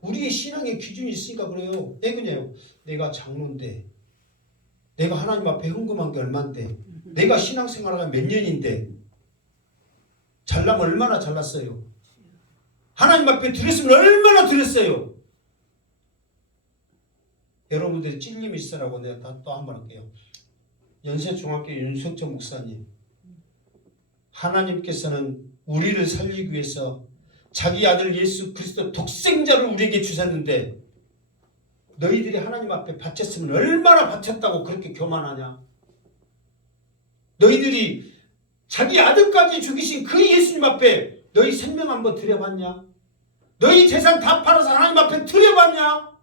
우리의 신앙의 기준이 있으니까 그래요. 왜 그래요? 내가 장로인데, 내가 하나님 앞에 헌금한 게 얼만데, 내가 신앙생활을 한 몇 년인데, 잘나면 얼마나 잘났어요. 하나님 앞에 드렸으면 얼마나 드렸어요. 여러분들이 찔림이 있으라고 내가 또 한 번 할게요. 연세중학교 윤석철 목사님, 하나님께서는 우리를 살리기 위해서 자기 아들 예수 그리스도 독생자를 우리에게 주셨는데 너희들이 하나님 앞에 바쳤으면 얼마나 바쳤다고 그렇게 교만하냐? 너희들이 자기 아들까지 죽이신 그 예수님 앞에 너희 생명 한번 드려봤냐? 너희 재산 다 팔아서 하나님 앞에 드려봤냐?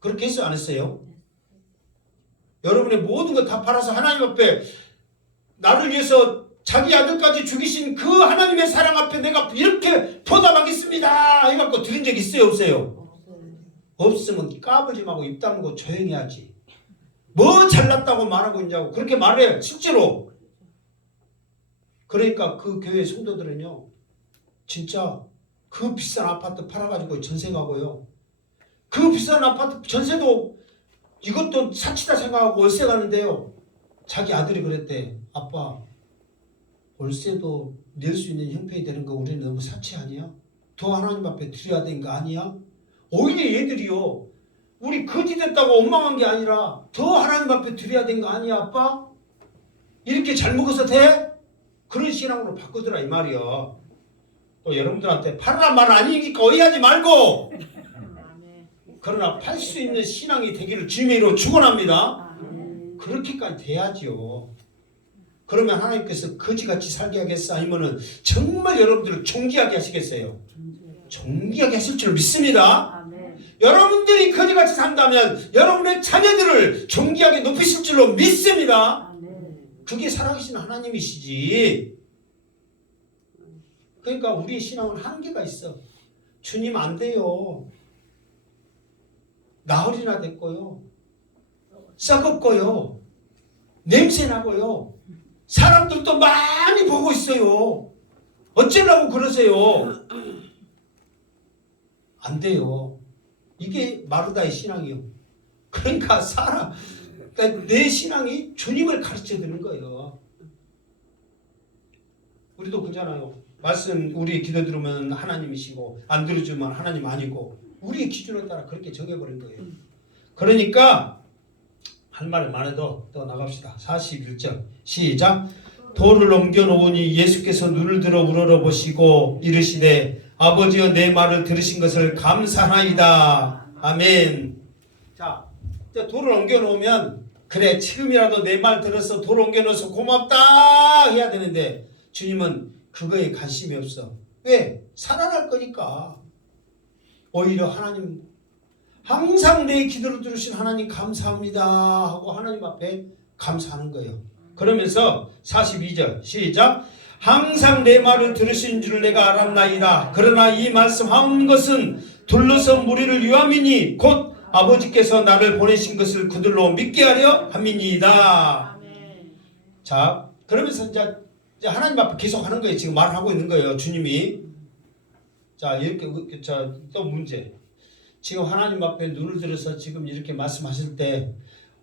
그렇게 했어요? 안 했어요? 여러분의 모든 것 다 팔아서 하나님 앞에 나를 위해서 자기 아들까지 죽이신 그 하나님의 사랑 앞에 내가 이렇게 보답하겠습니다 해갖고 드린 적 있어요? 없어요? 없으면 까불지 말고 입 다물고 조용히 하지. 뭐 잘났다고 말하고 있냐고 그렇게 말해요. 실제로. 그러니까 그 교회 성도들은요 진짜 그 비싼 아파트 팔아가지고 전세 가고요, 그 비싼 아파트 전세도 이것도 사치다 생각하고 월세 가는데요, 자기 아들이 그랬대. 아빠, 월세도 낼 수 있는 형편이 되는 거 우리는 너무 사치 아니야? 더 하나님 앞에 드려야 되는 거 아니야? 오히려 얘들이요, 우리 거지 됐다고 원망한 게 아니라 더 하나님 앞에 드려야 되는 거 아니야 아빠? 이렇게 잘 먹어서 돼? 그런 신앙으로 바꾸더라 이 말이야. 또 여러분들한테 팔아라 말 아니니까 오해하지 말고, 그러나 팔 수 있는 신앙이 되기를 주님의 이름으로 축원합니다. 그렇게까지 돼야지요. 그러면 하나님께서 거지같이 살게 하겠어? 아니면은 정말 여러분들을 존귀하게 하시겠어요? 존귀하게 하실 줄 믿습니다. 여러분들이 거지같이 산다면 여러분의 자녀들을 존귀하게 높이실 줄로 믿습니다. 그게 살아계신 하나님이시지. 그러니까 우리의 신앙은 한계가 있어. 주님 안 돼요. 나흘이나 됐고요, 썩었고요, 냄새나고요, 사람들도 많이 보고 있어요. 어쩌려고 그러세요? 안 돼요. 이게 마르다의 신앙이요. 그러니까 그러니까 내 신앙이 주님을 가르쳐 드는 거예요. 우리도 그잖아요. 말씀 우리 기도 들으면 하나님이시고 안 들어주면 하나님 아니고 우리의 기준에 따라 그렇게 정해버린 거예요. 그러니까 할 말이 많아도 또 나갑시다. 41절 시작. 돌을 옮겨놓으니 예수께서 눈을 들어 우러러보시고 이르시되 아버지여 내 말을 들으신 것을 감사하나이다. 아멘. 자, 돌을 옮겨놓으면 그래 지금이라도 내 말 들어서 돌 옮겨놓아서 고맙다 해야 되는데 주님은 그거에 관심이 없어. 왜? 살아날 거니까. 오히려 하나님, 항상 내 기도를 들으신 하나님 감사합니다 하고 하나님 앞에 감사하는 거예요. 그러면서 42절 시작. 항상 내 말을 들으신 줄 내가 알았나이다. 그러나 이 말씀한 것은 둘러선 무리를 위함이니 곧 아버지께서 나를 보내신 것을 그들로 믿게 하려 함이니이다. 자, 그러면서 이제 하나님 앞에 계속 하는 거예요. 지금 말을 하고 있는 거예요. 주님이. 자, 이렇게, 자, 또 문제. 지금 하나님 앞에 눈을 들어서 지금 이렇게 말씀하실 때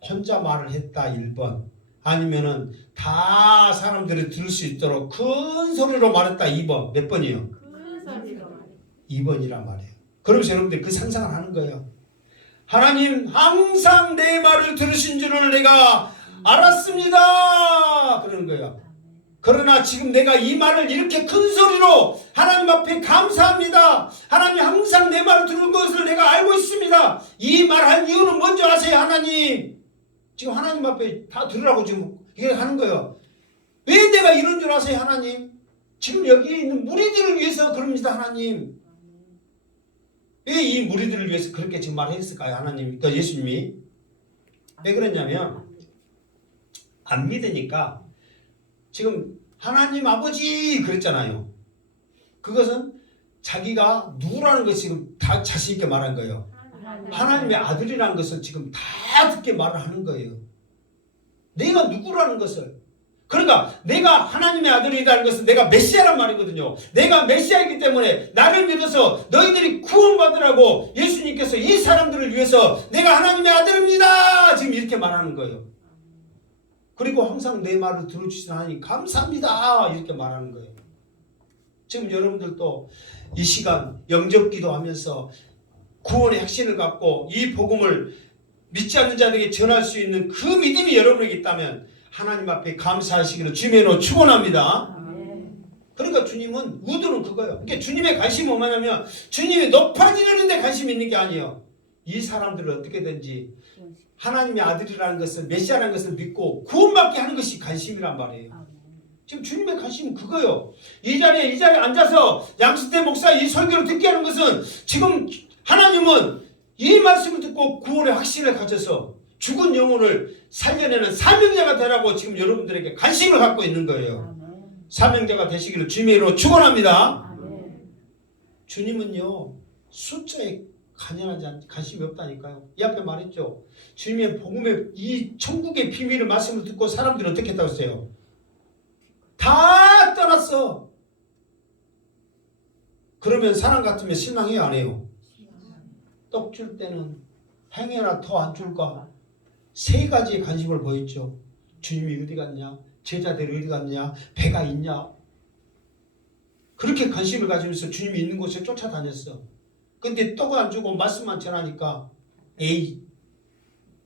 혼자 말을 했다 1번, 아니면은 다 사람들이 들을 수 있도록 큰 소리로 말했다 2번. 몇 번이요? 큰 소리로 2번이란 말이에요. 그러면서 여러분들 그 상상을 하는 거예요. 하나님 항상 내 말을 들으신 줄을 내가 알았습니다 그러는 거예요. 그러나 지금 내가 이 말을 이렇게 큰 소리로 하나님 앞에 감사합니다, 하나님 항상 내 말을 들은 것을 내가 알고 있습니다, 이 말할 이유는 뭔지 아세요? 하나님 지금 하나님 앞에 다 들으라고 지금 이게 하는 거예요. 왜 내가 이런 줄 아세요? 하나님 지금 여기 있는 무리들을 위해서 그럽니다. 하나님 왜 이 무리들을 위해서 그렇게 지금 말했을까요? 하나님, 그러니까 예수님이 왜 그랬냐면 안 믿으니까. 지금 하나님 아버지 그랬잖아요. 그것은 자기가 누구라는 것을 지금 다 자신 있게 말한 거예요. 하나님의 아들이라는 것을 지금 다 듣게 말을 하는 거예요. 내가 누구라는 것을. 그러니까 내가 하나님의 아들이라는 것은 내가 메시아란 말이거든요. 내가 메시아이기 때문에 나를 믿어서 너희들이 구원받으라고 예수님께서 이 사람들을 위해서 내가 하나님의 아들입니다. 지금 이렇게 말하는 거예요. 그리고 항상 내 말을 들어주시는 하나님 감사합니다. 이렇게 말하는 거예요. 지금 여러분들도 이 시간 영접 기도하면서 구원의 확신을 갖고 이 복음을 믿지 않는 자들에게 전할 수 있는 그 믿음이 여러분에게 있다면 하나님 앞에 감사하시기를 주님으로 축원합니다. 그러니까 주님은 의도는 그거예요. 그러니까 주님의 관심은 뭐냐면 주님이 높아지는 데 관심이 있는 게 아니에요. 이 사람들을 어떻게든지 하나님의 아들이라는 것을 메시아라는 것을 믿고 구원받게 하는 것이 관심이란 말이에요. 지금 주님의 관심은 그거예요. 이 자리에 앉아서 양수태 목사 이 설교를 듣게 하는 것은 지금 하나님은 이 말씀을 듣고 구원의 확신을 가져서 죽은 영혼을 살려내는 사명자가 되라고 지금 여러분들에게 관심을 갖고 있는 거예요. 사명자가 되시기를 주님으로 축원합니다. 주님은요 숫자에 관심이 없다니까요. 이 앞에 말했죠. 주님의 복음의 이 천국의 비밀의 말씀을 듣고 사람들이 어떻게 했다고 했어요? 다 떠났어. 그러면 사람 같으면 실망해요 안 해요? 떡 줄 때는 행여나 더 안 줄까? 세 가지의 관심을 보였죠. 주님이 어디 갔냐? 제자들이 어디 갔냐? 배가 있냐? 그렇게 관심을 가지면서 주님이 있는 곳에 쫓아다녔어. 근데 떡을 안 주고 말씀만 전하니까 에이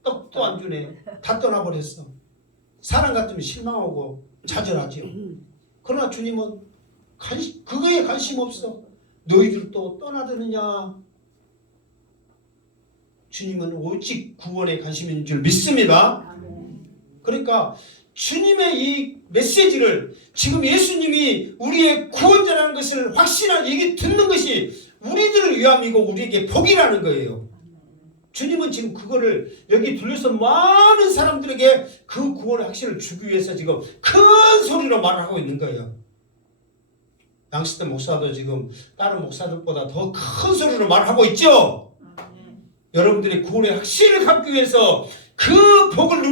떡도 안 주네. 다 떠나버렸어. 사람 같으면 실망하고 좌절하지요. 그러나 주님은 그거에 관심 없어. 너희들도 떠나드느냐? 주님은 오직 구원에 관심이 있는 줄 믿습니다. 그러니까 주님의 이 메시지를 지금 예수님이 우리의 구원자라는 것을 확신한 얘기 듣는 것이 우리들을 위함이고 우리에게 복이라는 거예요. 주님은 지금 그거를 여기 둘러서 많은 사람들에게 그 구원의 확신을 주기 위해서 지금 큰 소리로 말하고 있는 거예요. 양시대 목사도 지금 다른 목사들보다 더 큰 소리로 말하고 있죠. 여러분들이 구원의 확신을 갖기 위해서 그 복을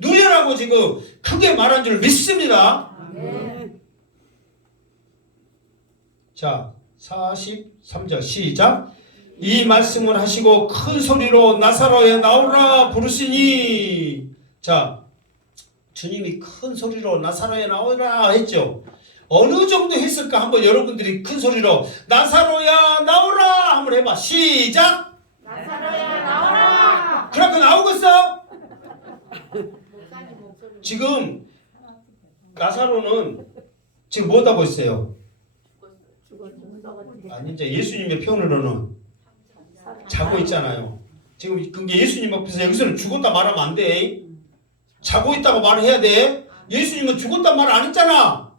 누리라고 지금 크게 말한 줄 믿습니다. 자 43절 시작. 이 말씀을 하시고 큰 소리로 나사로야 나오라 부르시니. 자 주님이 큰 소리로 나사로야 나오라 했죠. 어느 정도 했을까 한번 여러분들이 큰 소리로 나사로야 나오라 한번 해봐. 시작. 나사로야 나오라. 그렇게 나오겠어? 지금 나사로는 지금 뭐하고 있어요? 아니 이제 예수님의 표현으로는 자고 있잖아요. 지금 그게 예수님 앞에서 여기서는 죽었다 말하면 안 돼. 자고 있다고 말을 해야 돼. 예수님은 죽었다 말 안 했잖아.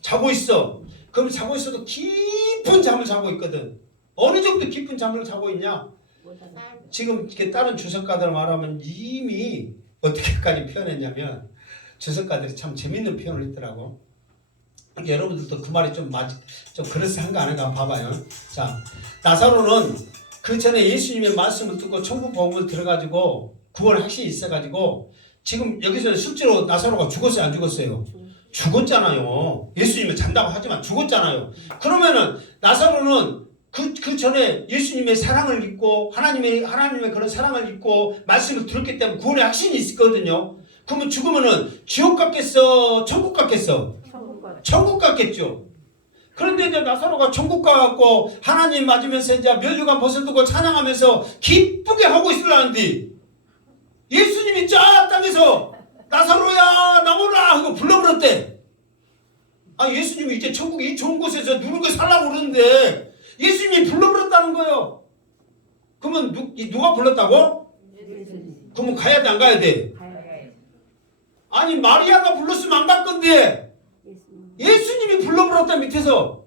자고 있어. 그럼 자고 있어도 깊은 잠을 자고 있거든. 어느 정도 깊은 잠을 자고 있냐? 지금 이렇게 다른 주석가들 말하면 이미 어떻게까지 표현했냐면 주석가들이 참 재밌는 표현을 했더라고. 그러니까 여러분들도 그 말이 좀 그럴싸한가 안 한가 봐봐요. 자, 나사로는 그 전에 예수님의 말씀을 듣고 천국 복음을 들어가지고 구원의 확신이 있어가지고 지금 여기서 실제로 나사로가 죽었어요, 안 죽었어요? 죽었잖아요. 예수님은 잔다고 하지만 죽었잖아요. 그러면은 나사로는 그 전에 예수님의 사랑을 잊고 하나님의 그런 사랑을 잊고 말씀을 들었기 때문에 구원의 확신이 있었거든요. 그러면 죽으면은 지옥 갔겠어? 천국 갔겠어? 천국 갔겠죠. 그런데 이제 나사로가 천국 가갖고 하나님 맞으면서 이제 면류관 벗어두고 찬양하면서 기쁘게 하고 있으려는데 예수님이 저 땅에서 나사로야 나오라 하고 불러버렸대. 아 예수님이 이제 천국 이 좋은 곳에서 누르게 살라고 그러는데 예수님이 불러버렸다는 거예요. 그러면 누가 불렀다고? 그러면 가야 돼 안 가야 돼? 아니 마리아가 불렀으면 안 갈 건데 예수님이 불러버렸다 밑에서.